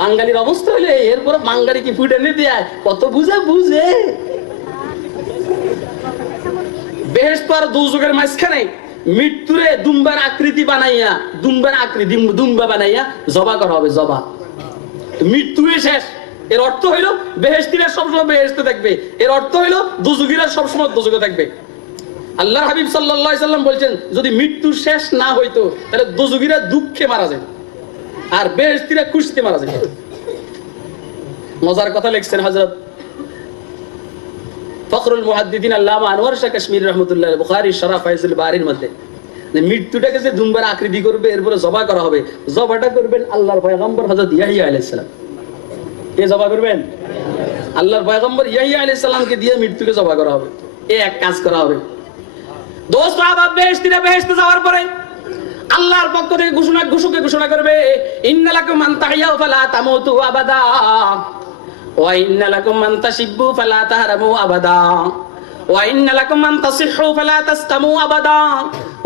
বাঙালির অবস্থা হলে এরপরে বাঙালি কি ফুটে নিতে দেয়? কত বুঝে বুঝে। বেহেশত আর দোজখের মাঝখানে মৃত্যুরে দুম্বার আকৃতি বানাইয়া, দুম্বার আকৃতি দুম্বা বানাইয়া জবা করা হবে। জবা, মৃত্যুই শেষ, এর অর্থ হইল বেহেশতীরা সবসময় বেহেশতে থাকবে, এর অর্থ হইল দুজুগীরা সবসময় দুজুগে থাকবে। আল্লাহর হাবিব সাল্লাল্লাহু আলাইহি সাল্লাম বলছেন, যদি মৃত্যু শেষ না হইতো তাহলে দুজুগীরা দুঃখে মারা যায় আর বেহেশতীরা খুশিতে মারা যায়। মজার কথা লিখছেন হযরত ফখরুল মুহাদ্দিদিন আল্লামা আনোয়ার শাহ কাশ্মীরি রাহমাতুল্লাহ বুখারী শরহ ফায়জুল বারীর মধ্যে যে মৃত্যুটাকে যে দুমবার আকৃতি করবে, এরপরে জবা করা হবে, জবাটা করবেন আল্লাহর পয়গম্বর হযরত ইয়াহইয়া আলাইহিস সালাম। কে জবা করবেন? আল্লাহর পয়গম্বর ইয়াহইয়া আলাইহিস সালামকে দিয়ে মৃত্যুকে জবা করা হবে। এই এক কাজ করা হবে। দোস্ত সাহাবা বেহেশতে যাওয়ার পরে আল্লাহর পক্ষ থেকে ঘোষণা করবে, ইন্নালাকুম মান তাহিয়াউ ফালা তামুতু আবাদা ওয়া ইন্নালাকুম মান তাশিব্বু ফালা তাহরামু আবাদা ওয়া ইন্নালাকুম মান তাসিহহু ফালা তাসকামু আবাদা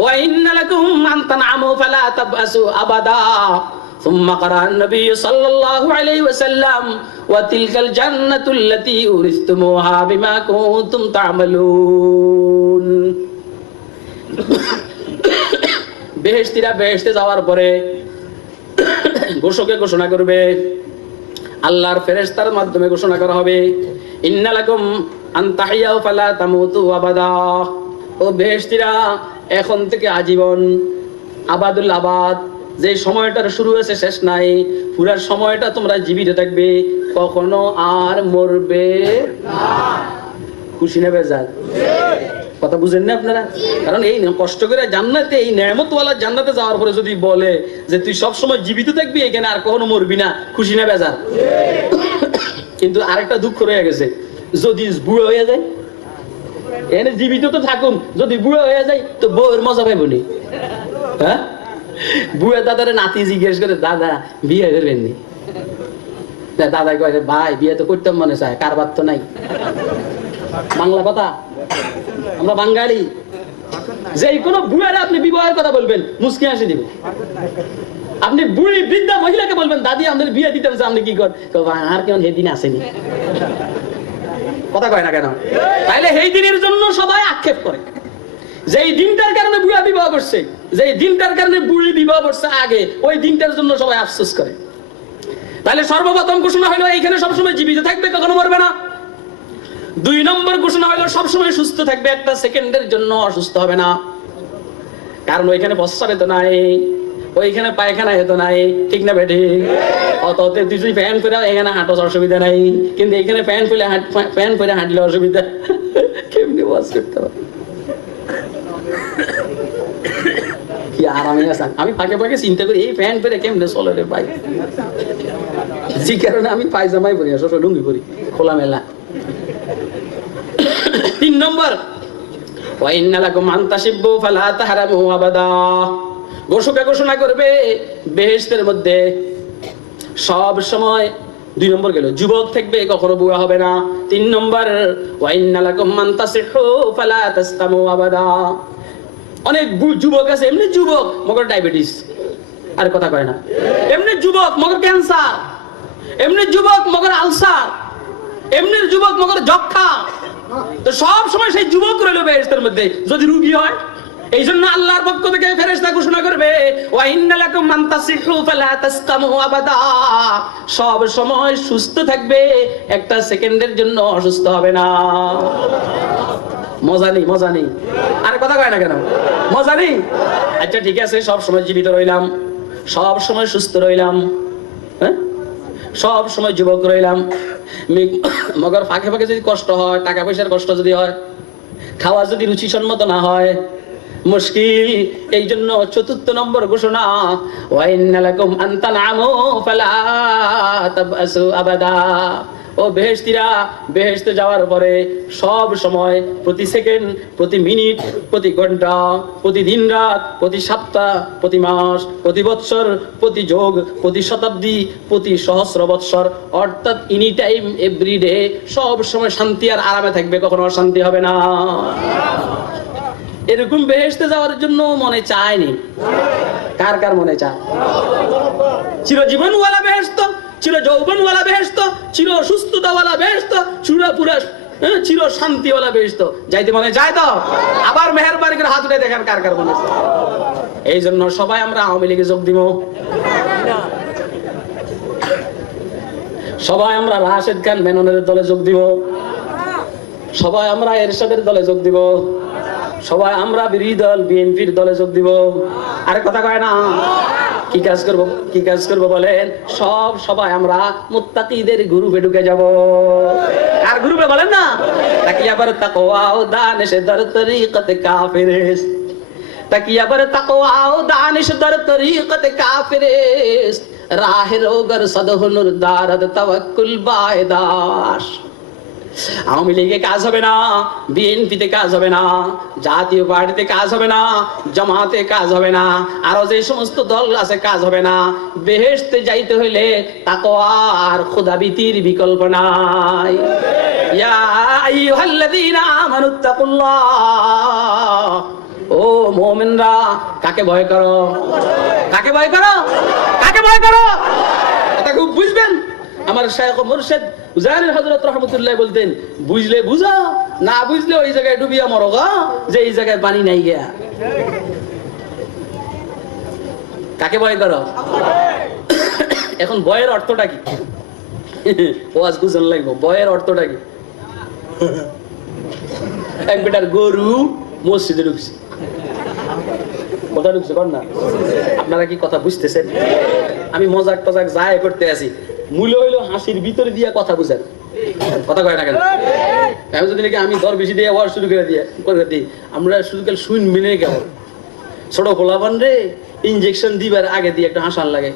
ওয়া ইন্নালাকুম মান তানআমু ফালা তাবআসু আবাদা। ثم قرأ النبي صلى الله عليه وسلم وتلك الجنة التي أورثتموها بما كنتم تعملون। বেহেশতীরা বেহেশতে যাওয়ার পরে ঘোষণা করবে, আল্লাহর ফেরেশতার মাধ্যমে ঘোষণা করা হবে, ইন্নালাকুম আন তাহিয়াউ ফালা তামুতু আবাদা। ও বেহেশতীরা, এখন থেকে আজীবন আবাদুল আবাদ, যে সময়টার শুরু হয়েছে শেষ নাই, পুরা সময়টা তোমরা জীবিত থাকবে, কখনো আর মরবে না। খুশি না বেজার? কথা বুঝেন না আপনারা? কারণ এই কষ্ট করে জান্নাতে, এই নেয়ামতওয়ালা জান্নাতে যাওয়ার পরে যদি বলে যে তুই সব সময় জীবিত থাকবি এখানে, আর কখনো মরবি না, খুশি না বেজার? কিন্তু আরেকটা দুঃখ রয়ে গেছে, যদি বুড়ো হয়ে যায়, এখানে জীবিত তো থাকুন, যদি বুড়ো হয়ে যায় তো বউয়ের মজা পাইবনি। হ্যাঁ, বুড়া দাদারে নাতি জিজ্ঞেস করে, দাদা বিয়ে করবেন নি? দাদা কয়, ভাই বিয়ে তো করতাম মনে চায়, কারবার তো নাই। বাংলা কথা, আমরা বাঙালি, যে কোনো বুড়ারে আপনি বিবাহের কথা বলবেন মুস্কি হাসি দিব। আপনি বুড়ি বৃদ্ধা মহিলাকে বলবেন, দাদি আমাদের বিয়ে দিতে হবে, আপনি কি কর? আর কেমন সেদিন আসেনি, কথা কয় না কেন? তাইলে সেই দিনের জন্য সবাই আক্ষেপ করে, যেই দিনটার কারণে বুড়া বিবাহ করছে, যেই দিনটার কারণে বুড়ি বিবাহ করছে আগে, ওই দিনটার জন্য সবাই আফসোস করে। তাহলে সর্বপ্রথম ঘোষণা হলো এইখানে সবসময় জীবিত থাকবে, কখনো মরবে না। 2 নম্বর ঘোষণা হলো সবসময় সুস্থ থাকবে, একটা সেকেন্ডের জন্য অসুস্থ হবে না। কারণ ওইখানে প্রস্রাব হতো নাই, ওইখানে পায়খানা হতো নাই, ঠিক না বেঠি? অততে তুই যদি ফ্যান করে এখানে হাঁটো অসুবিধা নাই, কিন্তু এখানে ফ্যান করে হাঁটলে অসুবিধা। কেমনি ওয়াজ করতে হবে, কি আরামে আছে। আমি ফাঁকে চিন্তা করি, এই ফ্যান করে কেমনে চলে রে ভাই। যে কারণে আমি পায়জামাই পরি, সব লুঙ্গি পরি, খোলা মেলা। 3 নম্বর, ওয়া ইন্নালাকুম আন তাশিব্বু ফালা তাহরামু আবাদা। ঘোষণা করবে বেহেশতের মধ্যে সব সময় 2 নম্বর গেল, যুবক থাকবে, কখনো বুড়া হবে না। 3 নম্বর, ওয়া ইন্নালাকুম মান তাসিহু ফালা তাসকামু আবাদা। অনেক যুবক আছে, এমনি যুবক মগর ডায়াবেটিস, আর কথা কয় না। এমনি যুবক মগর ক্যান্সার, এমনি যুবক মগর আলসার, এমনি যুবক মগর যক্ষা। তো সব সময় সেই যুবক রইল বেহেশতের মধ্যে যদি রোগী হয়। এই জন্য আল্লাহর পক্ষ থেকে ফেরেশতা ঘোষণা করবে, ওয়া ইন্নালাকুম মান তাসিহু ফালা তাসকামু আবাদা। সব সময় সুস্থ থাকবে, একটা সেকেন্ডের জন্য অসুস্থ হবে না। মজা নেই, আর কথা কয় না কেন? মজা নেই? আচ্ছা ঠিক আছে, সব সময় জীবিত রইলাম, সব সময় সুস্থ রইলাম, হ্যাঁ, সব সময় যুবক রইলাম, মগর ফাঁকে যদি কষ্ট হয়, টাকা পয়সার কষ্ট যদি হয়, খাওয়া যদি রুচিসম্মত না হয়, মুশকিল। এই জন্য 4 নম্বর ঘোষণা, ওয়া ইন্নালাকুম আন তানআমু ফালা তাবআসু আবাদা। ও বেহেশতীরা, বেহেশতে যাওয়ার পরে সব সময়, প্রতি সেকেন্ড, প্রতি মিনিট, প্রতি ঘন্টা, প্রতি দিন রাত, প্রতি সপ্তাহ, প্রতি মাস, প্রতি বৎসর, প্রতি যোগ, প্রতি শতাব্দী, প্রতি সহস্র বৎসর, অর্থাৎ এনি টাইম এভরিডে সব সময় শান্তি আর আরামে থাকবে, কখনো অশান্তি হবে না। এরকম বেহেশতে যাওয়ার জন্য মনে চায়নি? কার কার মনে চায়? চিরজীবনওয়ালা বেহেশত, চির যৌবনওয়ালা বেহেশত, চির সুস্থতাওয়ালা বেহেশত, চির শান্তিওয়ালা বেহেশত যাইতে মনে যায় তো? আবার মেহেরবানি করে হাত উঠে দেখেন কার কার মনে চায়। এই জন্য সবাই আমরা আওয়ামী লীগে যোগ দিব, সবাই আমরা রাশেদ খান মেননের দলে যোগ দিব, সবাই আমরা এরশাদের দলে যোগ দিব, সবাই আমরা বিরোধী দল বিএনপির দলে যোগ দিব। আরে কথা কয় না? কি কাজ করব, কি কাজ করব বলেন? সবাই আমরা মুত্তাকিদের গ্রুপে ঢুকে যাব। আর গ্রুপে বলেন না, তাকিয়া বার তাকওয়া ও দানিশ দর তরিকত কাফিরিস, তাকিয়া বার তাকওয়া ও দানিশ দর তরিকত কাফিরিস, রাহে রোগর সদহুনুর দারদ তাওয়াক্কুল বায়দাস। আওয়ামী লীগে কাজ হবে না, বিএনপিতে কাজ হবে না, জাতীয় পার্টিতে কাজ হবে না, জামাতে কাজ হবে না, আরো যে সমস্ত দল আছে কাজ হবে না। বেহেশতে যাইতে হইলে তাকওয়া আর খোদাভীতির বিকল্প নাই। ইয়া আইয়ুহাল্লাযীনা আমানুত্তাকুল্লাহ, ও মুমিনরা কাকে ভয় করো? কাকে ভয় করো? কাকে ভয় করো? এটা খুব বুঝবেন। আমার শায়খ মুর্শিদ উজাইর হযরত রাহমাতুল্লাহ বলতেন, বুঝলে বুঝা, না বুঝলে ওই জায়গায় ডুবিয়া মরো গা, যে এই জায়গায় পানি নাই গিয়া। কাকে ভয় করো? এখন ভয়ের অর্থটা কি? ওয়াজ বুঝন লাগবে, ভয়ের অর্থটা কি? এক বেটার গরু মসজিদে ঢুকছে, কথা ঢুকছে কর না? আপনারা কি কথা বুঝতেছেন? আমি মজাক টজাক যায় করতে আছি, মূল হইলো হাসির ভিতরে দিয়া কথা বুঝার। কথা কয় না কেন? আমি যদি নাকি আমি দর বেশি দিয়ে ওয়ার শুরু করে দিই, আমরা শুধু কাল শুনবি না কেমন? ছোট খোলাবান রে ইনজেকশন দিবার আগে দিয়ে একটা হাসান লাগে।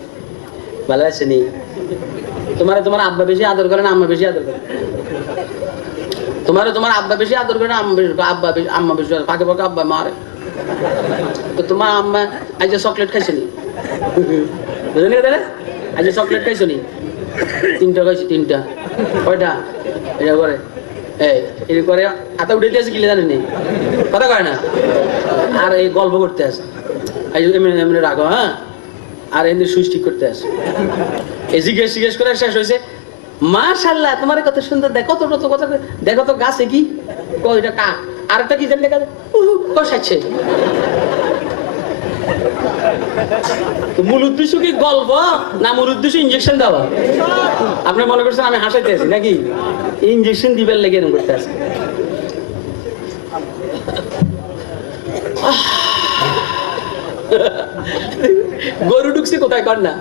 ভালো আছে নি? তোমার আব্বা বেশি আদর করে না আম্মা বেশি আদর করে? তোমার আব্বা বেশি আদর করে না আম্মা বেশি? ফাঁকে ফাঁকে আব্বা মারে। তো তোমার আম্মা আজ চকলেট খাইছে নি? বুঝলি দাদা? আজ চকলেট খাইছো নি? 3টা খাইছি। 3টা? কয়টা? এটা করে এই করে হাতে উঠে আছে গিলে জানেন নি? কথা কয় না? আর এই গল্প করতে আছে, এমনি রাখো হ্যাঁ, আর এমনি সুইচ ঠিক করতে আছে। এই জিজ্ঞেস করে শেষ হয়েছে, মাশাআল্লাহ তোমার কত সুন্দর, দেখো তো কথা, দেখো তো গাছে কি ওইটা কাক, আর একটা কি জানি দেখা কষাচ্ছে। মূল উদ্দেশ্য কি গল্প না মূল উদ্দেশ্য ইনজেকশন দেওয়া? আপনি মনে করছেন আমি হাসাইতে আছি নাকি? ইনজেকশন দিবার লেগে এরকম করতে আছে। গরু ঢুকছে কোথায় কর না?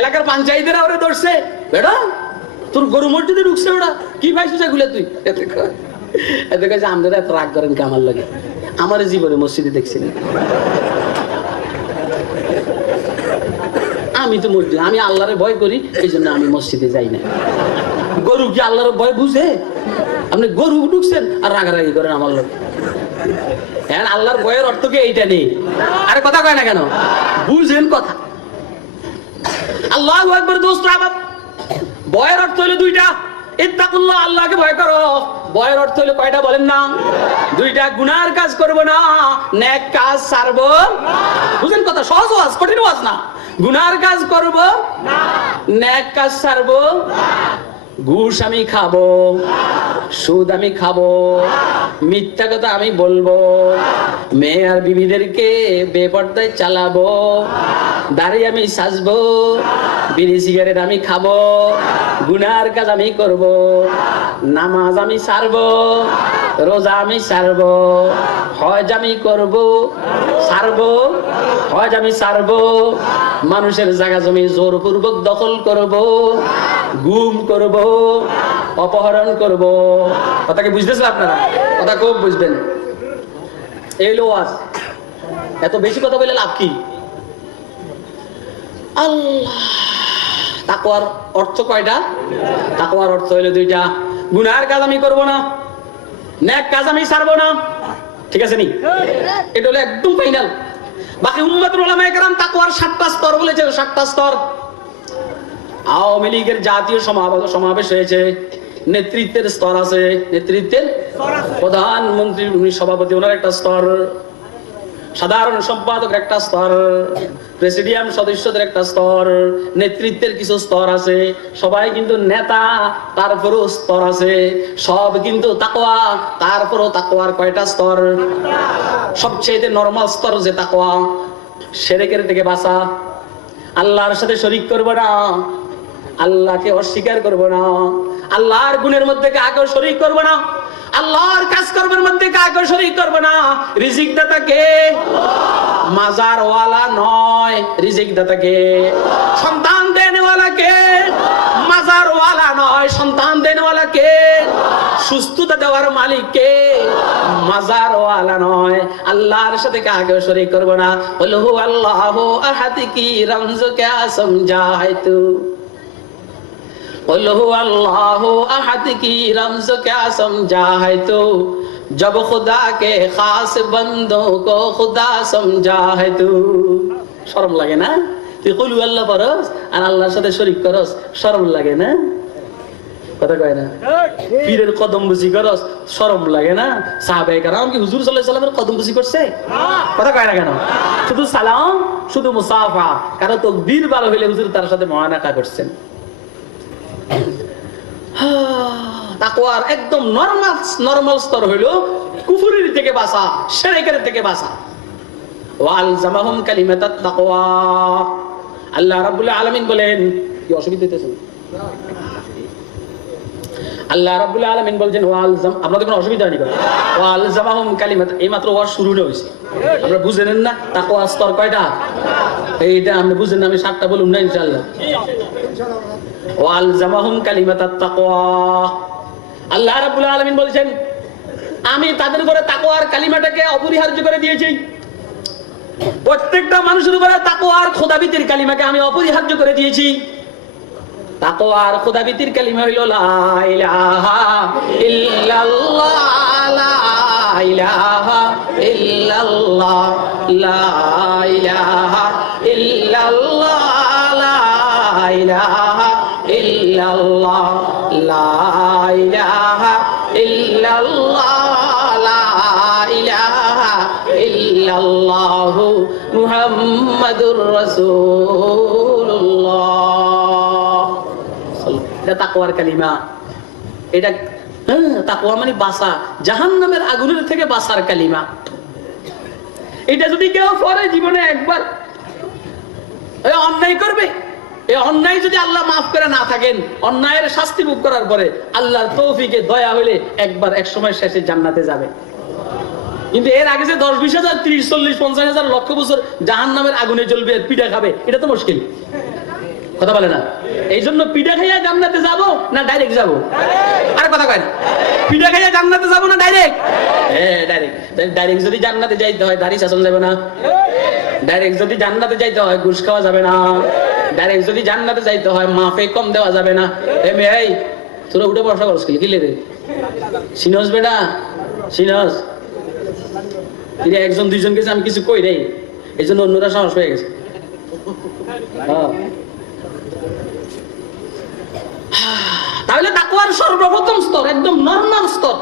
এলাকার পঞ্চায়েতেরা ওরে ধরছে, বেটা তোর গরু মসজিদে ঢুকছে, ওরা কি পাইছিস এগুলো তুই? এতে কাছে আমাদের এত রাগ করেন কি আমার লাগে? আমার জীবনে মসজিদে দেখছি না। আমি তো মসজিদ, আমি আল্লাহরে ভয় করি, এই জন্য আমি মসজিদে যাই না। গরু কি আল্লাহর ভয় বুঝে? আপনি গরু ঢুকছেন আর রাগারাগি করেন আমার লোক। হ্যাঁ, আল্লাহর ভয়ের অর্থ কি এইটা নেই? আরে কথা কয় না কেন? বুঝেন কথা। আল্লাহু আকবার। দোস্ত আবার ভয়ের অর্থ হলো 2টা। ইত্তাকুল্লাহ, আল্লাহকে ভয় করো। ভয়ের অর্থ হলো কয়টা বলেন না? 2টা। গুনার কাজ করব না, নেক কাজ ছাড়বো না। বুঝেন কথা? সহজ ওয়াজ, কঠিন ওয়াজ না। গুনার কাজ করব না, নেক কাজ ছাড়বো না। ঘুষ আমি খাবো, সুদ আমি খাবো, মিথ্যা কথা আমি বলবো, মেয়ে আর বিবিদেরকে বেপর্দায় চালাবো, দাড়ি আমি সাজবো, বিড়ি সিগারেট আমি খাবো, গুনার কাজ আমি করব, নামাজ আমি ছাড়বো, রোজা আমি ছাড়বো, হজ আমি করব, ছাড়বো, হজ আমি ছাড়বো, মানুষের জায়গা জমি জোরপূর্বক দখল করব, গুম করব, অপহরণ করব। কথা কি বুঝতেছেন আপনারা? কথা খুব বুঝবেন। এই লো ওয়াজ। এত বেশি কথা বলে লাভ কি? আল্লাহ। তাকওয়ার অর্থ কয়টা? তাকওয়ার অর্থ হলো 2টা। গুনার কাজ আমি করব না, নেক কাজ আমি ছাড়বো না। ঠিক আছে নি? এটা হলো একদম ফাইনাল। বাকি উম্মতুল উলামায়ে কেরাম তাকওয়ার 7টা স্তর বলেছে। 7টা স্তর। আওয়ামী লীগের জাতীয় সমাবেশ হয়েছে, নেতৃত্বের স্তর আছে। নেতৃত্বের প্রধানমন্ত্রী, উনি সভাপতি, ওনার একটা স্তর, সাধারণ সম্পাদকের একটা স্তর, প্রেসিডিয়াম সদস্যদের একটা স্তর, নেতৃত্বের কিছু স্তর আছে। সবাই কিন্তু নেতা, তারপরও স্তর আছে। সব কিন্তু তাকওয়া, তারপরও তাকওয়ার কয়টা স্তর? সবচেয়ে নরমাল স্তর যে তাকওয়া, শিরকের থেকে বাঁচা, আল্লাহর সাথে শরীক করবে না, আল্লাহকে অস্বীকার করব না, আল্লাহর গুণের মধ্যে কাকে শরীক করব না, আল্লাহর কাজকর্মের মধ্যে কাকে শরীক করব না। রিজিক দাতা কে? মাজার ওয়ালা নয়, রিজিক দাতা কে? সন্তান দেনেওয়ালা কে? মাজার ওয়ালা নয়, সন্তান দেনেওয়ালা কে? সুস্থতা দেওয়ার মালিক কে? মাজার ওয়ালা নয়। আল্লাহর সাথে কাকে শরীক করব না। কুল হু আল্লাহু আহাদ কি রমজ क्या समझा है तू, कुल हु अल्लाह अहद की रमज क्या समझा है तू, जब खुदा के खास बंदों को खुदा समझा है तू। শরম লাগে না? তুই কুল হু আল্লাহ পড়স আর আল্লাহর সাথে শরীক করস, শরম লাগে না? কথা কয় না? পীরের কদম বুঝি করস, শরম লাগে না? সাহাবায়ে কেরাম কি হুজুর সাল্লাল্লাহু আলাইহি ওয়াসাল্লামের কদম বুঝি করছে? কথা কয় না কেন? শুধু সালাম, শুধু মুসাফা, কারণ তাকবীর ভালো হইলে হুজুর তার সাথে মুআনাকা করছেন। তাকওয়ার একদম নরমাল স্তর হইলো কুফরের থেকে বাঁচা, শিরকের থেকে বাঁচা। ওয়ালজামাহুম কালিমাতাত তাকওয়া। আল্লাহ রাব্বুল আলামিন বলেন, কি অসুবিধা হইতেছে? আল্লাহ রাব্বুল আলামিন বলেন ওয়ালজাম, আপনাদের কোনো অসুবিধা নেই? ওয়ালজামাহুম কালিমাত, এই মাত্র ওয়াজ শুরু হইছে, আপনারা বুঝেন না? তাকওয়া স্তর কয়টা? এইটা আপনি বুঝেন না, আমি 7টা বলুন না ইনশাআল্লাহ। ওয়ালজামাহুম কালিমাতাত তাকওয়া। আল্লাহ রাব্বুল আলামিন বলেন আমি তাদের উপরে তাকওয়ার কালিমাটাকে অপরিহার্য করে দিয়েছি। প্রত্যেকটা মানুষের উপরে তাকওয়ার খোদাভীতির কালিমাকে আমি অপরিহার্য করে দিয়েছি। তাকওয়ার খোদাভীতির কালিমা হইল লা ইলাহা ইল্লাল্লাহ, লা ইলাহা ইল্লাল্লাহ, লা ইলাহা ইল্লাল্লাহ, লা ইলাহা ইল্লাল্লাহ, লা ইলাহা ইল্লাল্লাহ, লা ইলাহা ইল্লাল্লাহ মুহাম্মাদুর রাসূলুল্লাহ। এটা তাকওয়ার কালিমা। এটা তাকওয়া মানে বাঁচা, জাহান্নামের আগুনের থেকে বাঁচার কালিমা। এটা যদি কেউ পরে জীবনে একবার অন্যায় করবে, এই অন্যায় যদি আল্লাহ মাফ করে না থাকেন, অন্যায়ের শাস্তি ভোগ করার পরে আল্লাহর তৌফিকে দয়া হইলে একবার এক সময় শেষে জান্নাতে যাবে। কিন্তু এর আগে যে 10-20 হাজার 30-40-50 হাজার লক্ষ বছর জাহান্নামের আগুনে জ্বলবে, পিঠা খাবে, এটা তো মুশকিল। কথা বলে না? এই জন্য পিঠা খাইয়া জান্নাতে যাব না ডাইরেক্ট যাব? আরে কথা কয় না, পিঠা খাইয়া জান্নাতে যাব না ডাইরেক্ট? হ্যাঁ ডাইরেক্ট। ডাইরেক্ট যদি জান্নাতে যাইতে হয় দাড়ি শাসন যাবে না। ডাইরেক্ট যদি জান্নাতে যাইতে হয় ঘুষ খাওয়া যাবে না। ডাইরেক্ট যদি জান্নাতে যাইতে হয় মাফে কম দেওয়া যাবে না। এই তোরা উঠে বসা করস কি রে? সিনস বেটা, সিনস। একজন দুইজন গেছে, আমি কিছু কই রে, এই জন্য অন্যরা সাহস হয়ে গেছে। তাহলে তাকওয়ার সর্বপ্রথম স্তর একদম নরমাল স্তর,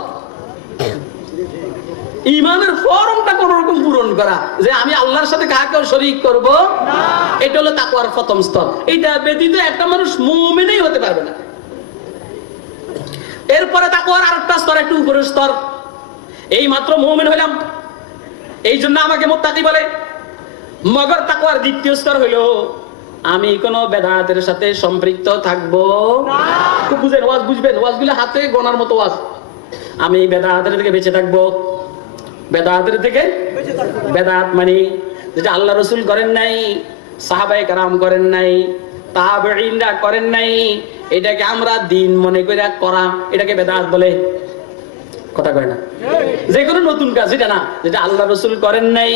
ঈমানের ফর্মটা কোন রকম পূরণ করা, যে আমি আল্লাহর সাথে কাকেও শরীক করব না। এটা হলো তাকওয়ার প্রথম স্তর। এটা ব্যতীত একটা মানুষ মুমিনই হতে পারবে না। এরপরে তাকওয়ার আরেকটা স্তর, একটু উপরের স্তর। এই মাত্র মুমিন হইলাম, এই জন্য আমাকে মুত্তাকি বলে। মগর তাকওয়ার দ্বিতীয় স্তর হইল আমি কোন বেদাতের সাথে সম্পৃক্ত থাকবো না। খুব বুঝেন, ওয়াজ বুঝবেন, ওয়াজগুলো হাতে গোনার মতো ওয়াজ। আমি বেদাতের থেকে বেঁচে থাকবো। বেদাতের থেকে, বেদাত মানে যেটা আল্লাহ রাসূল করেন নাই, সাহাবায়ে কেরাম করেন নাই, তাবেঈনরা করেন নাই, এটাকে আমরা দিন মনে করে করা, এটাকে বেদাত বলে। কথা কয় না? যে কোনো নতুন কাজ, এটা না যেটা আল্লাহ রাসূল করেন নাই,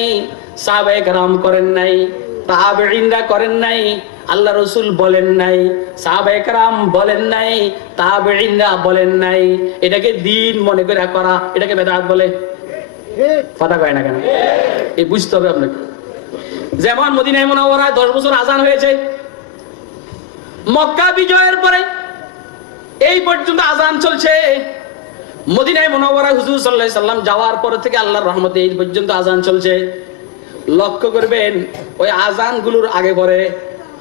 সাহাবায়ে কেরাম করেন নাই, তাবেঈনরা করেন নাই, আল্লাহ রাসূল বলেন নাই, সাহাবায়ে কেরাম বলেন নাই, তাবেঈনরা বলেন নাই, এটাকে দিন মনে করে করা, এটাকে বেদাত বলে। কথা কয় না কেন? এই বুঝতে হবে আপনাকে। যেমন মদিনায়ে মুনাওয়ারায় 10 বছর আযান হয়েছে, মক্কা বিজয়ের পরে এই পর্যন্ত আযান চলছে। মদিনায়ে মুনাওয়ারায় হুজুর সাল্লাল্লাহু আলাইহি সাল্লাম যাওয়ার পর থেকে আল্লাহর রহমতে এই পর্যন্ত আযান চলছে। লক্ষ্য করবেন ওই আযানগুলোর আগে পরে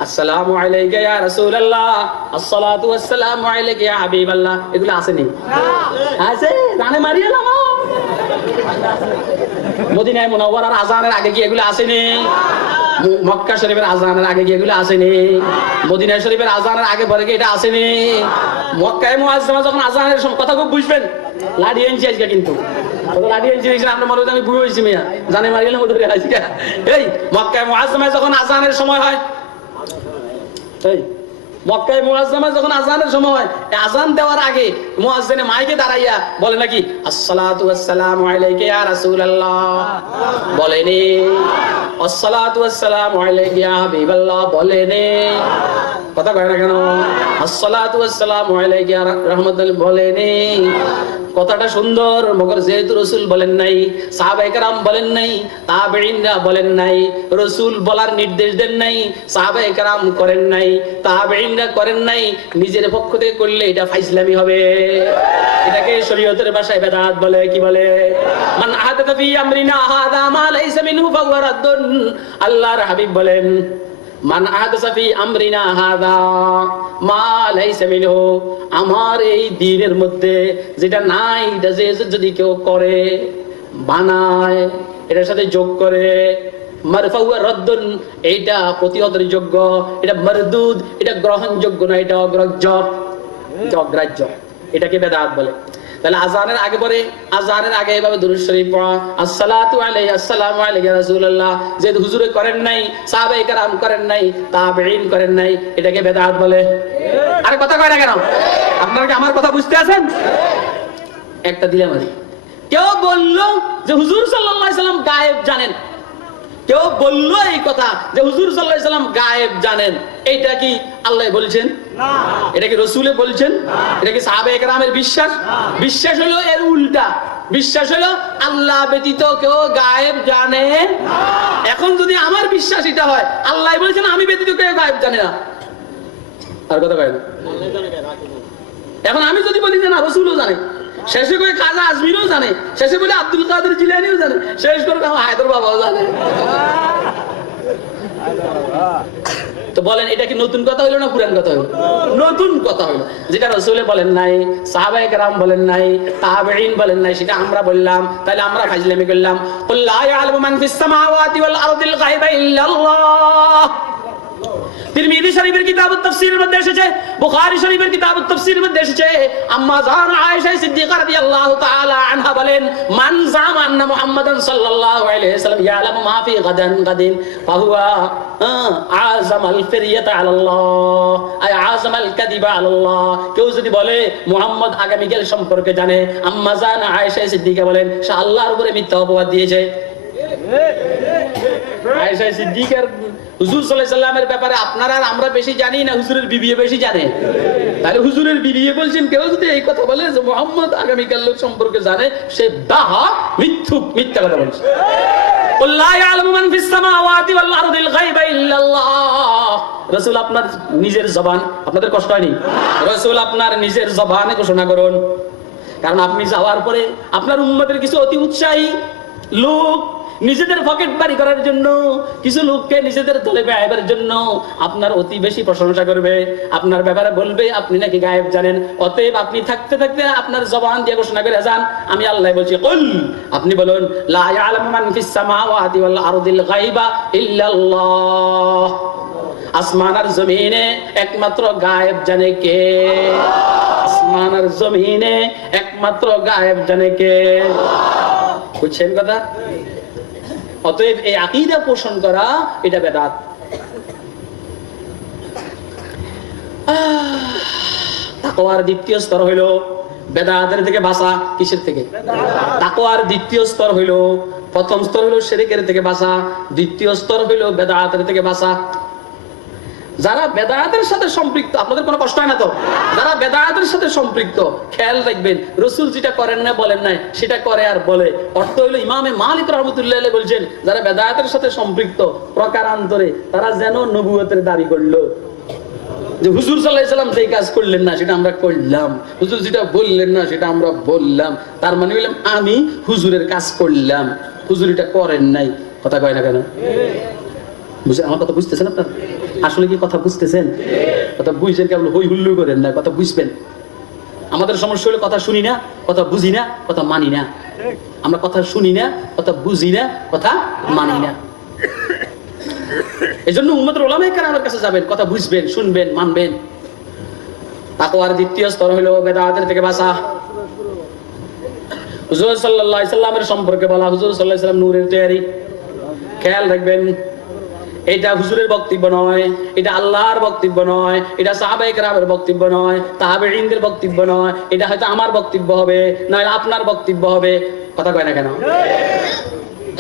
আসসালামু আলাইকা ইয়া রাসূলুল্লাহ, আসসালাতু ওয়াসসালামু আলাইকা ইয়া হাবিবাল্লাহ, এগুলো আছে নি? আছে, জানে মারিয়া নামো। মদিনায়ে মুনাওয়ারার আযানের আগে কি এগুলো আছে নি? মক্কা শরীফের আজানের আগে গিয়ে এগুলো আসেনি, মদিনা শরীফের আজানের আগে পরে কি এটা আসেনি? মক্কায় মুআজ্জামা যখন আজানের সময়, কথা খুব বুঝবেন, লাঠি আনছি আজকে, কিন্তু লাঠি আনছি দেখছেন আপনার মনে হয় আমি বুঝে হয়েছি মিয়া, জানে মারিলাম ওদের আজকে। এই মক্কায় মুআজ্জামায় যখন আজানের সময় হয়, এই মক্কায় মুআজ্জামায় যখন আজানের সময় হয়, আজান দেওয়ার আগে মুআজ্জিনে মাইকে দাঁড়াইয়া বলে নাকি আসসালাতু ওয়াসসালামু আলাইকা ইয়া রাসূলুল্লাহ, বলেনি আসসালাতু ওয়াসসালামু আলাইকা ইয়া হাবিবাল্লাহ, বলেনি, কথা কয় না কেন? আসসালাতু ওয়াসসালামু আলাইকা ইয়া রাহমাতুল, বলেনি। কথাটা সুন্দর, মগর যেহেতু রাসূল বলেন নাই, সাহাবায়ে কেরাম বলেন নাই, তাবেঈনরা বলেন নাই, রাসূল বলার নির্দেশ দেন নাই, সাহাবায়ে কেরাম করেন নাই, তাবেঈনরা করেন নাই, নিজের পক্ষ থেকে করলে এটা ফাইজলামি হবে। এটাকে শরীয়তের ভাষায় বেদাত বলে। কি বলে? মান আহাদাতা ফি আমরিনা হাযা মা লাইসা মিনহু ফাহুয়া রাদ্দুন। আল্লাহর হাবিব বলেন, মান আহাদাসা ফি আমরিনা হাযা মা লাইসা মিনহু, আমার এই দ্বীনের মধ্যে যেটা নাই, এটা যদি কেউ করে, বানায়, এটার সাথে যোগ করে, মারফাউয়া রাদ্দুন, এইটা প্রতিহতের যোগ্য, এটা মারদুদ, এটা গ্রহণযোগ্য না, এটা অগ্রাহ্য, অগ্রাহ্য, এটাকে বেদাত বলে। তাহলে আজানের আগে পরে, আজানের আগে এভাবে দুরূদ শরীফ পড়া, আসসালাতু আলাইহি আসসালামু আলাইকা ইয়া রাসূলুল্লাহ, যে হুজুরে করেন নাই, সাহাবায়ে কেরাম করেন নাই, তাবেঈন করেন নাই, এটাকে বেদাত বলে। আরে কথা কয় না কেন? আপনারা কি আমার কথা বুঝতে আছেন? একটা দিলাম আমি, কেউ বললো যে হুজুর সাল্লাল্লাহু আলাইহি সাল্লাম গায়েব জানেন, কেউ বললো এই কথা যে হুজুর সাল্লাল্লাহু আলাইহি সাল্লাম গায়েব জানেন, এইটা কি আল্লাহ বলছেন? না। এটা কি রাসূলে বলছেন? না। এটা কি সাহাবায়ে কেরামের বিশ্বাস? না। বিশ্বাস হলো এর উল্টা, বিশ্বাস হলো আল্লাহ ব্যতীত কেউ গায়েব জানে না। এখন যদি আমার বিশ্বাস এটা হয়, আল্লাহ বলছেন আমি ব্যতীত কেউ গায়েব জানে না, আর কথা কয় না। এখন আমি যদি বলি যে না রাসূলও জানে, শেষে করে খাজা আজমিরও জানে, শেষে বলে আব্দুল কাদের জিলানীও জানে, শেষ করে আমার হায়দার বাবাও জানে, তো বলেন এটা কি নতুন কথা হইলো না পুরান কথা হইলো? নতুন কথা হইলো। যেটা রাসূলে বলেন নাই, সাহাবায়ে কেরাম বলেন নাই, তাবেঈন বলেন নাই, সেটা আমরা বললাম, তাহলে আমরা ফাজলামি করলাম। কুল লা ইয়ালামু মান ফিস সামাওয়াতি ওয়াল আরদিল গায়বা ইল্লাল্লাহ। তিরমিজি শরীফের কিতাবুত তাফসীরের মধ্যে এসেছে, বুখারী শরীফের কিতাবুত তাফসীরের মধ্যে এসেছে, আম্মা জান আয়েশা সিদ্দিকা রাদিয়াল্লাহু তাআলা আনহা বলেন, মান জামা আন্না মুহাম্মাদান সাল্লাল্লাহু আলাইহি ওয়াসাল্লাম ইয়ালামু মা ফি গাদিন ফাহুয়া আযামাল ফিরিয়াতা আলাল্লাহ আই আযামাল কাযিবা আলাল্লাহ। কেউ যদি বলে মুহাম্মদ আগামীকাল সম্পর্কে জানে, আম্মা জান আয়েশা সিদ্দিকা বলেন সে আল্লাহর উপরে মিথ্যা অপবাদ দিয়েছে। আয়েশা সিদ্দিকার হুজুর সাল্লাল্লাহু আলাইহি সাল্লামের ব্যাপারে আপনারা আর আমরা বেশি জানি না, হুজুরের বিবি বেশি জানে। তাহলে হুজুরের বিবি বলছেন, কেউ যদি এই কথা বলে যে মুহাম্মদ আগামীকাল সম্পর্কে জানে, সে দাহা মিথ্যুক, মিথ্যা কথা বলছে। কুল লা ইয়ালামু মান ফিস সামাওয়াতি ওয়াল আরদিল গায়বা ইল্লাল্লাহ। রাসূল আপনার নিজের জবান, আপনাদের কষ্ট হয়নি? রাসূল আপনার নিজের জবানে ঘোষণা করুন, কারণ আপনি যাওয়ার পরে আপনার উম্মতের কিছু অতি উৎসাহী লোক নিজেদের পকেট বাড়ি করার জন্য, কিছু লোককে নিজেদের দলে গায়েবের জন্য আপনার অতি বেশি প্রশংসা করবে, আপনার ব্যাপারে বলবে আপনি নাকি গায়েব জানেন। অতএব আপনি থাকতে থাকতে আপনার জবান দিয়ে ঘোষণা করে যান, আমি আল্লাহ বলছি, কুল, আপনি বলুন, লা ইয়ালামু মান ফিস সামাওয়াতি ওয়াল আরদিল গায়বা ইল্লাল্লাহ। আসমান আর জমিনে একমাত্র গায়েব জানে কে? আসমান আর জমিনে একমাত্র গায়েব জানে কে? বুঝছেন কথা? অতএব এই আকীদা পোষণ করা এটা বেদাত। তাকওয়ার দ্বিতীয় স্তর হইল বেদাতের থেকে বাঁচা। কিসের থেকে? তাকওয়ার দ্বিতীয় স্তর হইল, প্রথম স্তর হইল শিরকের থেকে বাঁচা, দ্বিতীয় স্তর হইল বেদাতের থেকে বাঁচা। যারা বেদাতের সাথে সম্পৃক্ত, আপনাদের কোনো কষ্ট হয় না তো? যারা বেদাতের সাথে সম্পৃক্ত, খেয়াল রাখবেন রাসূল যেটা করেন না বলেন নাই, সেটা করে আর বলে। অর্থ হইল ইমামে মালিক রাহমাতুল্লাহ আলাইহি বলছেন, যারা বেদাতের সাথে সম্পৃক্ত প্রকারান্তরে, তারা যেন নবুয়তের দাবি করলো যে হুজুর সাল্লাল্লাহু আলাইহি সাল্লাম যেই কাজ করলেন না সেটা আমরা করলাম, হুজুর যেটা বললেন না সেটা আমরা বললাম। তার মানে হইলাম আমি হুজুরের কাজ করলাম, হুজুর এটা করেন নাই। কথা কয় না কেন? বুঝে আমার কথা বুঝতেছেন আপনারা? আসলে কি কথা বুঝতেছেন? কথা বুঝছেন, কেবল হই হুল্লু করেন না, কথা বুঝবেন। আমাদের সমস্যা হলো কথা শুনি না, কথা বুঝি না, কথা মানি না। আমরা কথা শুনি না, কথা বুঝি না, কথা মানি না। এই জন্য উম্মতের উলামায়ে কেরামের কাছে যাবেন, কথা বুঝবেন, শুনবেন, মানবেন। তাকওয়ার দ্বিতীয় স্তর হলো বেদাতের থেকে বাঁচা। হুজুর সাল্লাল্লাহু আলাইহি সাল্লামের সম্পর্কে বলা, হুজুর সাল্লাল্লাহু আলাইহি সাল্লাম নূরের তৈরি। খেয়াল রাখবেন, এটা হুজুরের বক্তব্য নয়, এটা আল্লাহর বক্তব্য নয়, এটা সাহাবায়ে কেরামের বক্তব্য নয়, তাবেঈনদের বক্তব্য নয়, এটা হয়তো আমার বক্তব্য হবে, নয় আপনার বক্তব্য হবে। কথা কয় না কেন?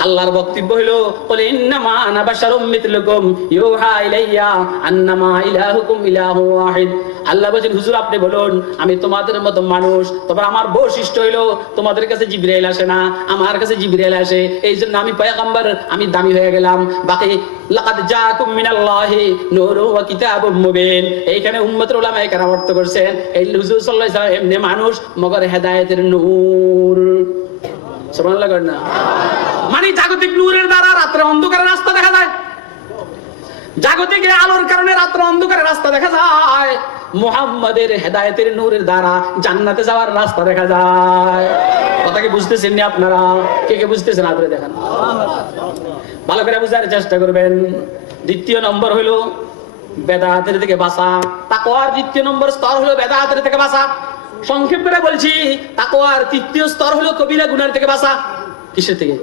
আল্লাহর বক্তব্য হলো বলে ইন্নামা আনা বাশারুম মিথলুকুম ইউহা ইলাইয়া আন্নামা ইলাহুকুম ইলাহু ওয়াহিদ। আল্লাহ বলেন হুজুর আপনি বলুন আমি তোমাদের মতো মানুষ, তবে আমার বৈশিষ্ট্য হলো তোমাদের কাছে জিবরাইল আসে না, আমার কাছে জিবরাইল আসে, এইজন্য আমি পয়গম্বর, আমি দামি হয়ে গেলাম। বাকি লাকাদ জাআকুম মিনাল্লাহি নূরুন ওয়া কিতাবুম মুবিন, এইখানে উম্মতের উলামায়ে কেরাম অর্থ করছেন এই হুজুর সাল্লাল্লাহু আলাইহি ওয়াসাল্লাম এমনি মানুষ মগর হেদায়েতের নূর। সুবহানাল্লাহ করেন না? মানে জাগতিক নূরের দ্বারা রাত্রে অন্ধকারে রাস্তা দেখা যায়, জাগতিক আলোর কারণে রাত্রে অন্ধকারে রাস্তা দেখা যায়, মুহাম্মাদের হেদায়েতের নূরের দ্বারা জান্নাতে যাওয়ার রাস্তা দেখা যায়। কথা কি বুঝতেছেন না আপনারা? কে কে বুঝতেছেন আপনারা দেখেন, ভালো করে বুঝার চেষ্টা করবেন। দ্বিতীয় নম্বর হলো বেদাতের থেকে বাঁচা। তাকওয়ার দ্বিতীয় নম্বর স্তর হলো বেদাতের থেকে বাঁচা। সংক্ষেপ করে বলছি, তাকওয়ার তৃতীয় স্তর হলো কবিরা গুনাহ থেকে বাঁচা। কিসের থেকে?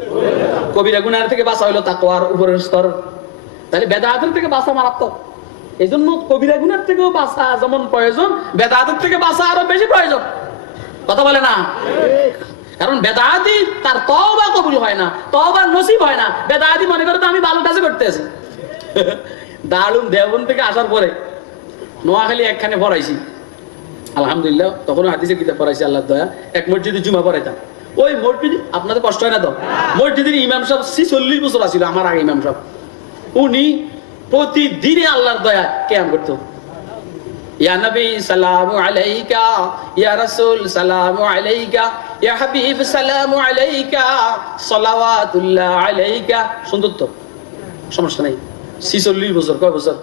কবিরা গুনাহ থেকে বাঁচা হলো তাকওয়ার উপরের স্তর। তাহলে বেদাতের থেকে বাঁচা মারাত্মক। এই জন্য কবিরা গুনাহ থেকেও বাঁচা যেমন প্রয়োজন, বেদাতের থেকে বাঁচা আরো বেশি প্রয়োজন। কথা বলে না? কারণ বেদাতি তার তওবা কবুল হয় না, তওবা নসিব হয় না। বেদাতি মনে করে তো আমি ভালো কাজ করতেছি। দারুন দেওবন থেকে আসার পরে নোয়াখালী একখানে পড়াইছি, আলহামদুলিল্লাহ, তখন হাদিসের কিতাব পড়াইছি আল্লাহর দয়া। এক মসজিদে জুমা পড়াইতাম। ওই মসজিদ, আপনাদের কষ্ট হয় না তো? মসজিদের ইমাম সাহেব 40 বছর আছিল, আমার আগে ইমাম সাহেব। উনি প্রতিদিনে আল্লাহর দয়া কিয়াম করতো। ইয়া নবী সালামু আলাইকা, ইয়া রাসূল সালামু আলাইকা, ইয়া হাবিব সালামু আলাইকা, সালাওয়াতুল্লাহ আলাইকা। সুন্দর তো, সমস্যা নাই। 46 বছর, কয় বছর?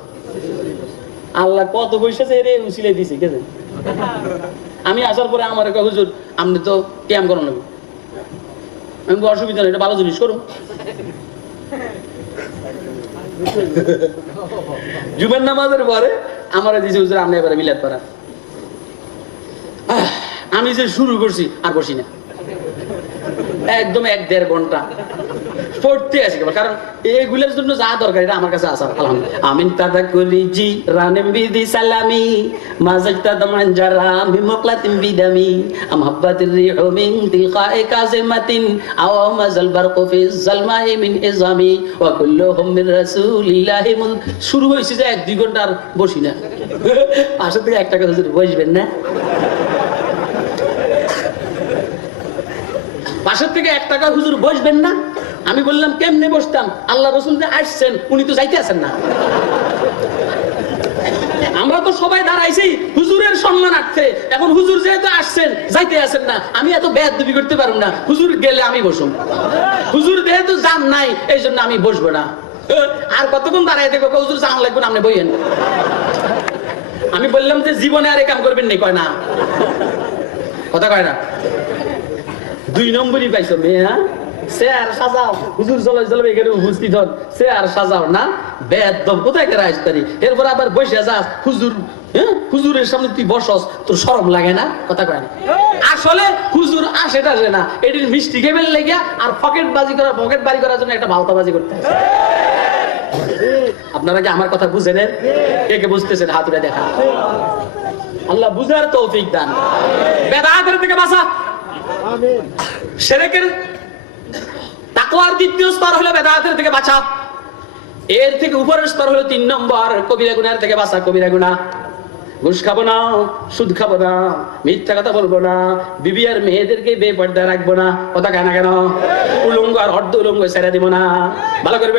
আল্লাহ কত পয়সা চাই রে, উসিলে দিছে কে জানে। আমি আসার পরে আমার কয় হুজুর আপনি তো কিয়াম করেন লাগবে। আমি তো অসুবিধা নেই, এটা ভালো জিনিস করুন। জুমার নামাজের পরে আমার দিছে হুজুর আপনি এবারে মিলাদ পড়া। আমি যে শুরু করছি আর বসি না, একদম 1-1.5 ঘন্টা পড়তে আসি, কারণ এইগুলোর জন্য যা দরকার এটা আমার কাছে আসার। আলহামদুলিল্লাহ। আমিন তাদাকুলি জি রানিম বিদি সালামি মাজাজতা দামান জারা বিমুকলাতিন বিদামি আমহাব্বাতির রিহু মিন তিলকাই কাজিমাতিন আও মাজাল বারকু ফি জালমাই মিন ইজামি ওয়া কুল্লুহুম মিন রাসূলিল্লাহি মুন। শুরু হইছে যে 1-2 ঘন্টা আর বসি না। পাশে থেকে একটা কথা বসবেন না, পাশের থেকে 1 টাকা হুজুর বসবেন না। আমি বললাম কেমনে বসতাম? আল্লাহ রাসূল যে আসছেন উনি তো যাইতে আছেন না। আমরা তো সবাই দাঁড়াইছি হুজুরের সম্মানার্থে, এখন হুজুর যেহেতু আসছেন যাইতে আছেন না, আমি এত বেয়াদবি করতে পারব না। হুজুর গেলে আমি বসুম, হুজুর যেহেতু জান নাই এই জন্য আমি বসবো না। আর কতক্ষণ দাঁড়াই দেখবো, হুজুর জান লাগবে না, আপনি বইয়েন। আমি বললাম যে জীবনে আর এই কাম করবেন না, কয় না, কথা কয় না। 2 নম্বরই পাইছো মেয়ে, চেয়ার সাজাও, হুজুর চলাই চলাবে এখানে উপস্থিত হন, চেয়ার সাজাও না, বেদম কোথায় করে আসতারি। এরপর আবার বসে যাস হুজুর, হুজুরের সামনে তুই বসস, তোর শরম লাগে না? কথা কয় না। আসলে হুজুর আসে টাসে না, এটির মিষ্টি কেবেল লেগে আর পকেট বাজি করার জন্য একটা ভালতাবাজি করতে আছে। আপনারা কি আমার কথা বুঝেন? কে কে বুঝতেছেন হাত উঠে দেখা। আল্লাহ বুঝার তৌফিক দান। বেদাতের থেকে বাঁচা। শিরকের তাকওয়ার দ্বিতীয় স্তর হলো বেদাতের থেকে বাঁচা। এর থেকে উপরের স্তর হলো 3 নম্বর কবিরা গুনাহ থেকে বাঁচা। কবিরা গুনাহ, ঘুষ খাবো না, সুদ খাবো না, মিথ্যা কথা বলবো না, বিবি আর মেয়েদেরকে বেপর্দা রাখবো না। কথা কেন কেন? উলঙ্গ আর অর্ধ উলঙ্গ ছেড়ে দিব না। ভালো করে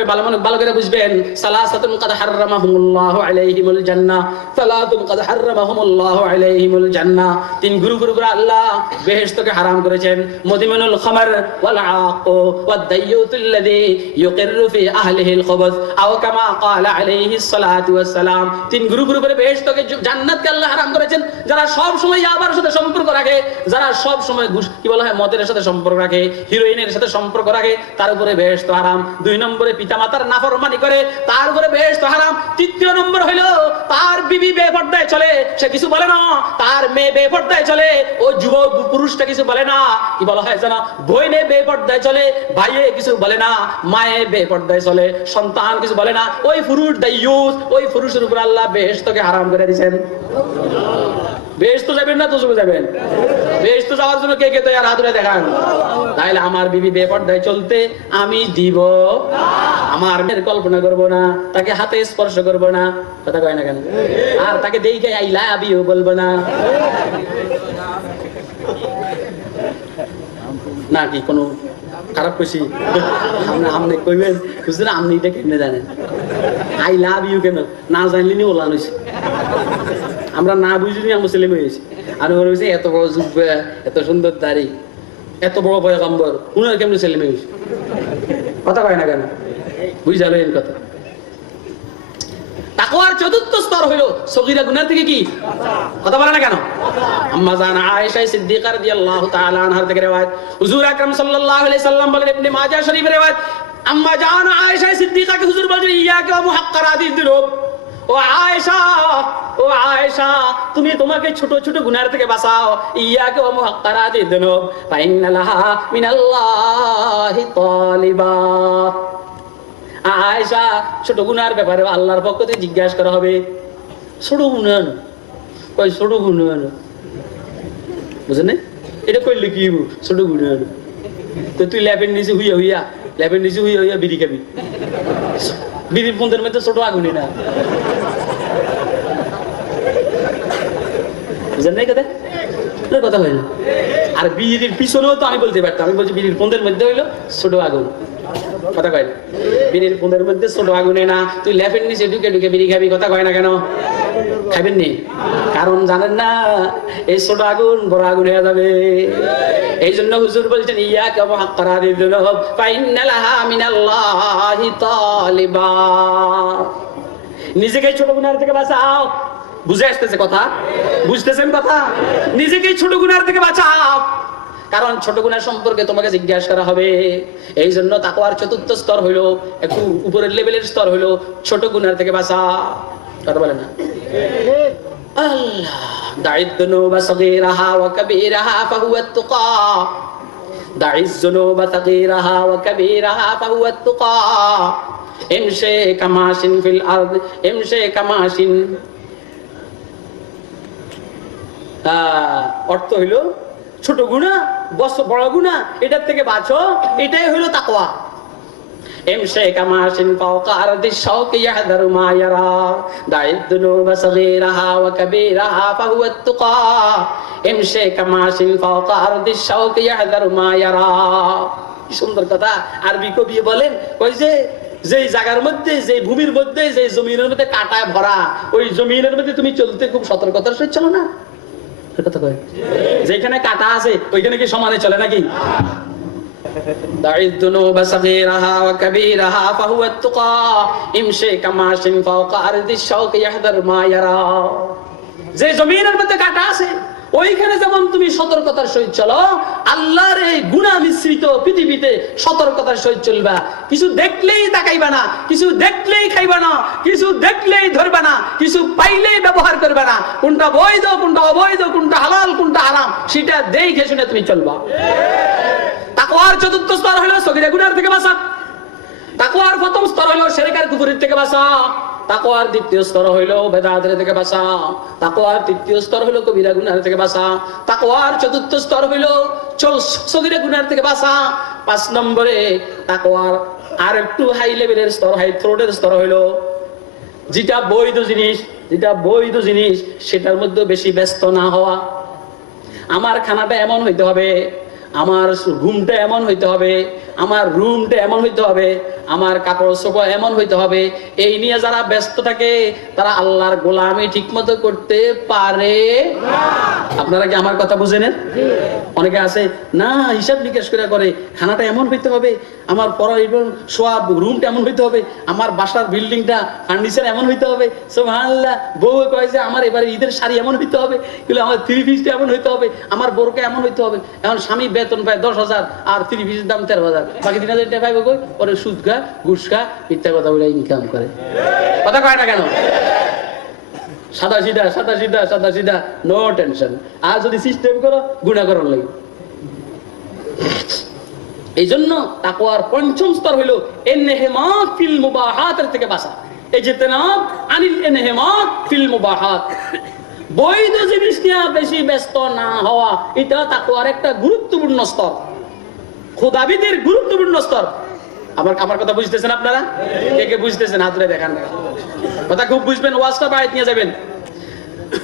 ভালো করে বুঝবেন। সালাসাতুন কাদ হারামাহুমুল্লাহু আলাইহিমুল জান্নাহ, সালাতুন কাদ হারামাহুমুল্লাহু আলাইহিমুল জান্নাহ। 3 গুরু করে আল্লাহ বেহেশতকে হারাম করেছেন। মুদিমানুল খামার ওয়াল আaqu ওয়াদ দাইয়ুতুল্লাযী ইউকিররু ফি আহলিহিল খুবুস আও কামা ক্বালা আলাইহিস সালাতু ওয়াস সালাম। 3 গুরু করে বেহেশতকে জান্নাত সুন্নাতকে আল্লাহ হারাম করেছেন। যারা সব সময় ইয়াবার সাথে সম্পর্ক রাখে, যারা সব সময় কি বলা হয় মদের সাথে সম্পর্ক রাখে, হিরোইনের সাথে সম্পর্ক রাখে, তার উপরে বেহেশত হারাম। 2 নম্বরে পিতামাতার নাফরমানি করে, তার উপরে বেহেশত হারাম। 3 নম্বর হলো তার বিবি বেপরদায় চলে, সে কিছু বলে না, তার মেয়ে বেপরদায় চলে, ও যুবক পুরুষটা কিছু বলে না, কি বলা হয় জানো, বইনে বেপরদায় চলে, ভাইয়ে কিছু বলে না, মায়ে বেপরদায় চলে, সন্তান কিছু বলে না, ওই পুরুষ দাইয়ুস, ওই পুরুষের উপর আল্লাহ বেহেশতকে হারাম করে দিয়েছেন। বেহেশত যাবেন না দুজকে যাবেন? বেহেশত যাওয়ার জন্য কে কে তৈরি হাত তুলে দেখান। তাইলে আমার বিবি বেপরদায় চলতে আমি দিব, আমার মেয়ের কল্পনা করব না, তাকে হাতে স্পর্শ করব না, কথা কয় না কেন? আর তাকে দেখে আই লাভ ইউ বলবো না, না কি কোনো খারাপ কইছি? আপনি কইবেন বুঝলেন, আপনি এটা কেমনে জানেন? আই লাভ ইউ কেন না জানলি নি ওলান হয়েছে, আমরা না বুঝলি আমরা ছেলে হয়েছি। আর মনে হয়েছে এত বড় যুব্বা, এত সুন্দর দাড়ি, এত বড় পয়গম্বর, উনার কেমনে ছেলে হয়েছে? কথা কয় না কেন? বুঝালেন কথা। তাকওয়ার চতুর্থ স্তর হলো সগীরা গুনাহ থেকে কি কথা বলে না কেন? আম্মা জান আয়েশা সিদ্দিকা রাদিয়াল্লাহু তাআলা আনহার থেকে riwayat, হুজুর আকরাম সাল্লাল্লাহু আলাইহি সাল্লাম বলেন, ইবনে মাজাহ শরীফের riwayat, আম্মা জান আয়েশা সিদ্দিকাকে হুজুর বলেন, ইয়াকা ওয়া মুহাক্কারাতিদ দুনুব, ও আয়েশা, ও আয়েশা, তুমি তোমাকে ছোট ছোট গুনাহ থেকে বাঁচাও, ইয়াকা ওয়া মুহাক্কারাতিদ দুনুব ফা ইন্না লাহা মিনাল্লাহি তালিবা। আয়েশা, ছোট গুনার ব্যাপারে আল্লাহর পক্ষ থেকে জিজ্ঞাসা করা হবে। ছোট গুনাহ কই, ছোট গুনাহ বুঝেন না? এটা কইলে কি হইব? ছোট গুনাহ। তো তুই ল্যাপের নিচে হুইয়া হুইয়া, ল্যাপের নিচে হুইয়া হুইয়া বিড়ি খাবি, বিড়ির পন্থের মধ্যে ছোট আগুনই না, বুঝেন নাই কথা? কথা হয় না। আর বিড়ির পিছনেও তো আমি বলতে পারতাম, আমি বলছি বিড়ির পন্থের মধ্যে হইলো ছোট আগুন, কথা কয় না? বিড়ির পন্থের মধ্যে ছোট আগুনে না, তুই ল্যাপের নিচে ঢুকে ঢুকে বিড়ি খাবি, কথা কয় না কেন? খাবেন নি, কারণ জানেন না এই ছোট আগুন বড় আগুন হয়ে যাবে। এই জন্য হুজুর বলছেন, ইয়াকা ওয়া মুহাক্কারাতিদ দুনুব ফা ইন্না লাহা মিনাল্লাহি তালিবা। নিজেকে ছোট গুনাহ থেকে বাঁচাও। বুঝে আসতেছে কথা? বুঝতেছেন কথা? নিজেকে ছোট গুনাহ থেকে বাঁচাও, কারণ ছোট গুনাহ সম্পর্কে তোমাকে জিজ্ঞাসা করা হবে। এই জন্য তাকওয়ার চতুর্থ স্তর হইলো, একটু উপরের লেভেলের স্তর হইলো ছোট গুনাহ থেকে বাঁচা, কথা বলে না? আল্লাহ, দাইদ দুনুবা সগীরাহা ওয়া কাবীরাহা ফাহুয়াত তুকা, দাইজ যুনুবা সগীরাহা ওয়া কাবীরাহা ফাহুয়াত তুকা, ইমশি কামাশিন ফিল আরদ, ইমশি কামাশিন। অর্থ হইলো ছোট গুনাহ বড় গুনাহ এটার থেকে বাঁচো, এটাই হলো তাকওয়া। ইমশি কামাশিন ফাওকা আরদিশ শাওকি ইয়াহদারু মা ইয়ারা, দাইদ দুনুবা সগীরাহা ওয়া কাবীরাহা ফাহুয়াত তুকা, ইমশি কামাশিন ফাওকা আরদিশ শাওকি ইয়াহদারু মা ইয়ারা। সুন্দর কথা। আরবি কবি বলেন, কই যে জায়গার মধ্যে, যে ভূমির মধ্যে, যে জমিনের মধ্যে কাঁটায় ভরা, ওই জমিনের মধ্যে তুমি চলতে খুব সতর্কতার সহিত চলো না, কথা কয়? যেখানে কাঁটা আছে ওইখানে কি সমানে চলে নাকি? দাইদ দুনুবা সগীরাহা ওয়া কাবীরাহা ফাহুয়াত তুকা, ইমশি কামাশিন ফাওকা আরদিশ শাওকি ইয়াহদার মা ইয়ারা। যে জমিনের মধ্যে কাঁটা আছে ওইখানে যেমন তুমি সতর্কতার সহিত চলো, আল্লাহর এই গুনাহ মিশ্রিত পৃথিবীতে সতর্কতার সহিত চলবা। কিছু দেখলেই তাকাইবা না, কিছু দেখলেই খাইবা না, কিছু দেখলেই ধরবা না, কিছু পাইলেই ব্যবহার করবে না। কোনটা বৈধ, কোনটা অবৈধ, কোনটা হালাল, কোনটা হারাম, সেটা দেখে শুনে তুমি চলবা। তাকওয়ার চতুর্থ স্তর হলো সগীরা গুনাহ থেকে বাঁচা। তাকওয়ার প্রথম স্তর হলো শিরক আর কুফর থেকে বাঁচা। তাকওয়ার দ্বিতীয় স্তর হইলো বেদাত থেকে বাঁচা। তাকওয়ার তৃতীয় স্তর হইলো কবিরা গুনাহ থেকে বাঁচা। তাকওয়ার চতুর্থ স্তর হইলো সগীরা গুনাহ থেকে বাঁচা। 5 নম্বরে তাকওয়ার আর একটু হাই লেভেলের স্তর, হাই থ্রোটের স্তর হইলো যেটা বৈধ জিনিস, যেটা বৈধ জিনিস সেটার মধ্যে বেশি ব্যস্ত না হওয়া। আমার খানাটা এমন হইতে হবে, আমার ঘুমটা এমন হইতে হবে, আমার রুমটা এমন হইতে হবে, আমার কাপড় চোপড় এমন হইতে হবে। এই নিয়ে যারা ব্যস্ত থাকে তারা আল্লাহর গোলামি ঠিক মতো করতে পারে না। আপনারা কি আমার কথা বুঝেন? অনেকে আছে না, হিসাব নিকাশ করে খানাটা এমন হইতে হবে, আমার পড়া শোয়া রুমটা এমন হইতে হবে, আমার বাসার বিল্ডিংটা ফার্নিচার এমন হইতে হবে। সুবহানাল্লাহ। বউ কয় যে আমার এবারে ঈদের শাড়ি এমন হইতে হবে, কিন্তু আমার থ্রি পিসটা এমন হইতে হবে, আমার বোরকা এমন হইতে হবে। এখন স্বামী বেতন পায় 10,000 আর থ্রি পিসের দাম 13,000, বাকি 3,000 টাকা পাইব কই? পরে সুদ খা, ঘুষ খা, মিথ্যা কথা বলে ইনকাম করে। কথা কয় না কেন? সাদা সিধা, নো টেনশন। আর যদি সিস্টেম করো গুনাহ করার লাগে। এই জন্য তাকওয়ার পঞ্চম স্তর হইল ইনহিমাক ফিল মুবাহাতের থেকে বাঁচা। এই যে ইজতিনাব আনিল ইনহিমাক ফিল মুবাহাত, বৈধ জিনিস নিয়ে বেশি ব্যস্ত না হওয়া, এটা তাকওয়ার একটা গুরুত্বপূর্ণ স্তর, খোদাবিদের গুরুত্বপূর্ণ স্তর। আমার কথা বুঝতেছেন আপনারা? কে বুঝতেছেন? হাত তুলে দেখান। কথা খুব বুঝবেন, ওয়াজটা বাইরে নিয়ে যাবেন।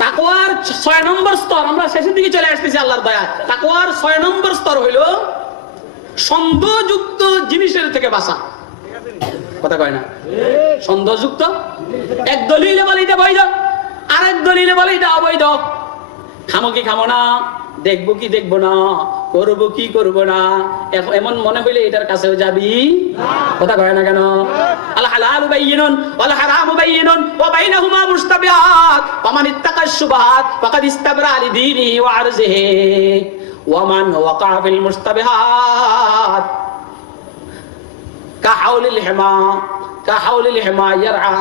তাকওয়ার 6 নম্বর স্তর, আমরা শেষের দিকে চলে আসতেছি আল্লাহর দয়া। তাকওয়ার 6 নম্বর স্তর হইল সন্দেহযুক্ত জিনিসের থেকে বাঁচা। কথা কয় না? সন্দেহযুক্ত, এক দলিলে বলে এটা বৈধ, আরেক দলিলে বলে এটা অবৈধ। খামো কি খামো না, দেখবো কি দেখবো না, করবো কি করবো না, এমন মনে হইলে এটার কাছেও যাবি। কথা কয় না কেন? আল হালালু বাইয়িনুন ওয়াল হারামু বাইয়িনুন ওয়া বাইনাহুমা মুশতাবিহাত ফামান ইত্তাকা শুবহাত ফাকাদ ইস্তাবরা লিদীনিহি ওয়া আরজিহি ওয়া মান ওয়াকা ফিল মুশতাবিহাত কাহাউলিল হিমা ইয়ারআ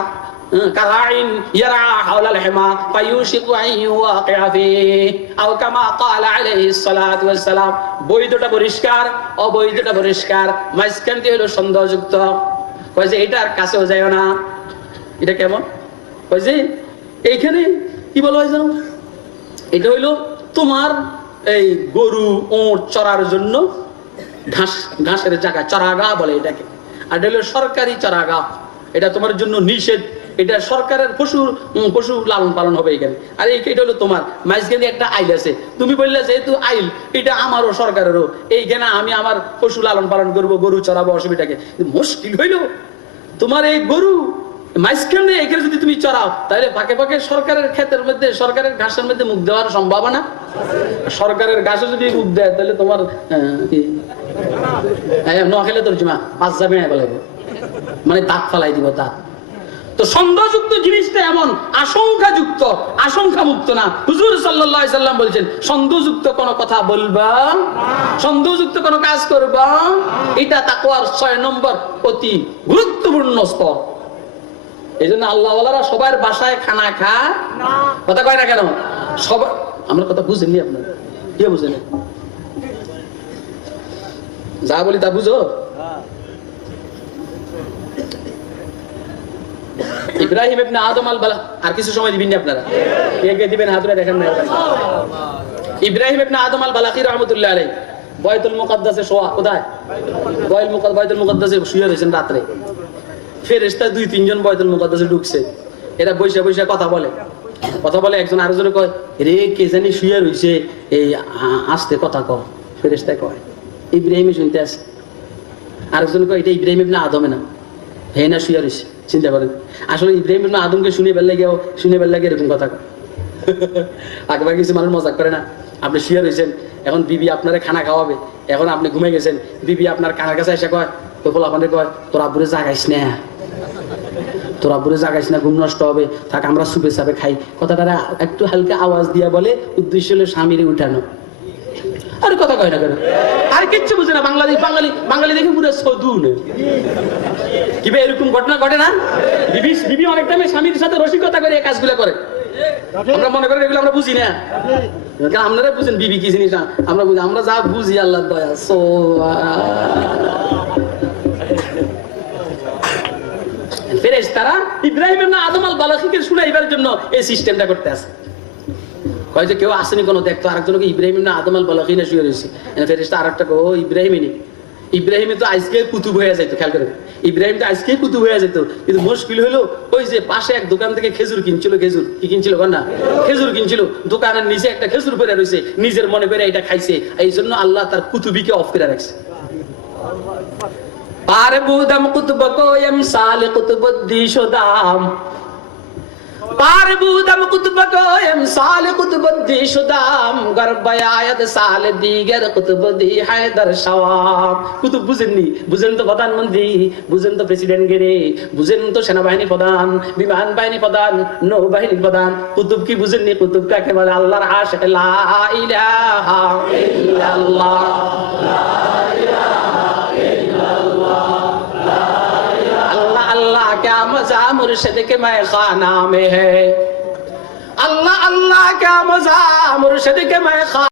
কারাইন ইয়ারআ হাওলাল হিমা ফায়ুশিকু আন ইওয়াকিআ ফিহি আও কামা ক্বালা আলাইহিস সালাতু ওয়াস সালাম। বৈধটা পরিষ্কার, অবৈধটা পরিষ্কার, মাঝখানটি হলো সন্দেহযুক্ত। কয় যে এটার কাছেও যায়ও না। এটা কেমন? কয় যে এইখানে কি বলা হয় জানো, এটা হইলো তোমার এই গরু ওঁট চড়ার জন্য ঘাসের জায়গা, চরাগাহ বলে এটাকে। আর এটা হলো সরকারি চরাগাহ, এটা তোমার জন্য নিষেধ, এটা সরকারের পশু লালন পালন হবে এখানে। আর এটা হলো তোমার মাঝখানে একটা আইল আছে, তুমি বললে যেহেতু আইল এটা আমারও সরকারেরও, এইখানে আমি আমার পশু লালন পালন করবো, গরু চড়াবো, অসুবিধাকে। মুশকিল হইল তোমার এই গরু মাঝখানে এখানে যদি তুমি চড়াও, তাহলে ফাঁকে ফাঁকে সরকারের ক্ষেতের মধ্যে, সরকারের ঘাসের মধ্যে মুখ দেওয়ার সম্ভাবনা। সরকারের ঘাসে যদি মুখ দেয় তাহলে তোমার নখেলে তোর জমা পাঁচ যাবে বলে, মানে দাঁত ফালাই দিব দাঁত। তো সন্দেহযুক্ত জিনিসটা এমন আশঙ্কাযুক্ত, আশঙ্কা মুক্ত না। হুজুর সাল্লাল্লাহু আলাইহি সাল্লাম বলেছেন সন্দেহযুক্ত কোনো কথা বলবা, সন্দেহযুক্ত কোনো কাজ করবা, এটা তাকওয়ার 6 নম্বর অতি গুরুত্বপূর্ণ স্তর। এই জন্য আল্লাহ ওয়ালারা সবার বাসায় খানা খায় না। কথা কয় না কেন? সবার, আমরা কথা বুঝেননি আপনারা? কে বুঝেন? যা বলি তা বুঝো। ইব্রাহিম ইবনে আদম আল বালা, আর কিছু সময় দিবেন আপনারা? কে দিবেন? হাতটা দেখেন না। ইব্রাহিম ইবনে আদম আল বালাকি রাহমাতুল্লাহ আলাইহি বাইতুল মুকাদ্দাসে শোয়া। কোথায়? বাইতুল মুকাদ্দাসে শুয়ে রয়েছেন রাতে। ফেরেশতা 2-3 জন বাইতুল মুকাদ্দাসে ঢুকছে। এরা বৈশা বৈশা কথা বলে, একজন আরেকজনে কয় রে কে জানি শুয়ে রইছে, এই আস্তে কথা কয়। ফেরেশতা কয় ইব্রাহিমই শুনতে আছে। আরেকজন কয় এটা ইব্রাহিম ইবনে আদমে না, হে না শুয়ে রইছে। চিন্তা করেন, আসলে ইব্রাহিম ইবনে আদমকে শুনে বেল লাগে এরকম কথা কয়। আগে কিছু মানুষ মজাক করে না, আপনি শুয়ে রয়েছেন, এখন বিবি আপনারে খানা খাওয়াবে, এখন আপনি ঘুমে গেছেন, বিবি আপনার কানের কাছে এসে কয়, তো আপনাদের কয় তোর আব্বুরে জাগাইস না, ঘুম নষ্ট হবে, থাক আমরা সুপে সাপে খাই। কথাটা একটু হালকা আওয়াজ দিয়া বলে, উদ্দেশ্য হলো স্বামীরে উঠানো। আর কথা কয় না কেন? আর কিচ্ছু বুঝে না। বাঙালি দেখে পুরো সদু না কি এরকম ঘটনা ঘটে না? বিবি অনেক টাইমে স্বামীর সাথে রসিকতা করে এই কাজগুলো করে। আমরা মনে করি এগুলো আমরা বুঝি না, আপনারা বুঝেন বিবি কি জিনিস না, আমরা বুঝি, আমরা যা বুঝি আল্লাহ দয়া। ফেরেশতারা ইব্রাহিম ইবনে আদম আল বালাকিকে শুনাইবার জন্য এই সিস্টেমটা করতে আছে। কয় যে কেউ আসেনি কোনো, দেখতো আরেকজনকে ইব্রাহিম ইবনে আদম আল বালাকি না শুয়ে রয়েছে। ফেরেশতা আরেকটা কো ইব্রাহিমই নি, ইব্রাহিমে তো আজকে কুতুব হয়ে যেত, খেয়াল করেন, ইব্রাহিম তো আজকে কুতুব হয়ে যেত, কিন্তু মুশকিল হলো ওই যে পাশে এক দোকান থেকে খেজুর কিনছিল, খেজুর কি কিনছিল না, খেজুর কিনছিল, দোকানের নিচে একটা খেজুর পড়ে রয়েছে, নিজের মনে করে এটা খাইছে, এই জন্য আল্লাহ তার কুতুবিকে অফ করে রাখছে। পার বুদাম কুতুব কোয়ম সালে কুতুবুদ্দি শুদাম, পার বুদাম কুতুব কোয়ম সালে কুতুবুদ্দি শুদাম, গরবায় আয়াত সালে দিগার কুতুবুদ্দি হায়দার শাওয়াম। কুতুব বুঝেননি? বুঝেন তো প্রধানমন্ত্রী, বুঝেন তো প্রেসিডেন্ট গেরে, বুঝেন তো সেনাবাহিনী প্রধান, বিমান বাহিনী প্রধান, নৌবাহিনী প্রধান। কুতুব কি বুঝেননি? কুতুব কাকে বলে? আল্লাহর আশিক। লা ইলাহা ইল্লাল্লাহ, লা ইলাহা ইল্লাল্লাহ, अल्लाह अल्लाह क्या मजा मुर्शिद के मैं खाना में है, अल्लाह अल्लाह क्या मजा मुर्शिद के मैं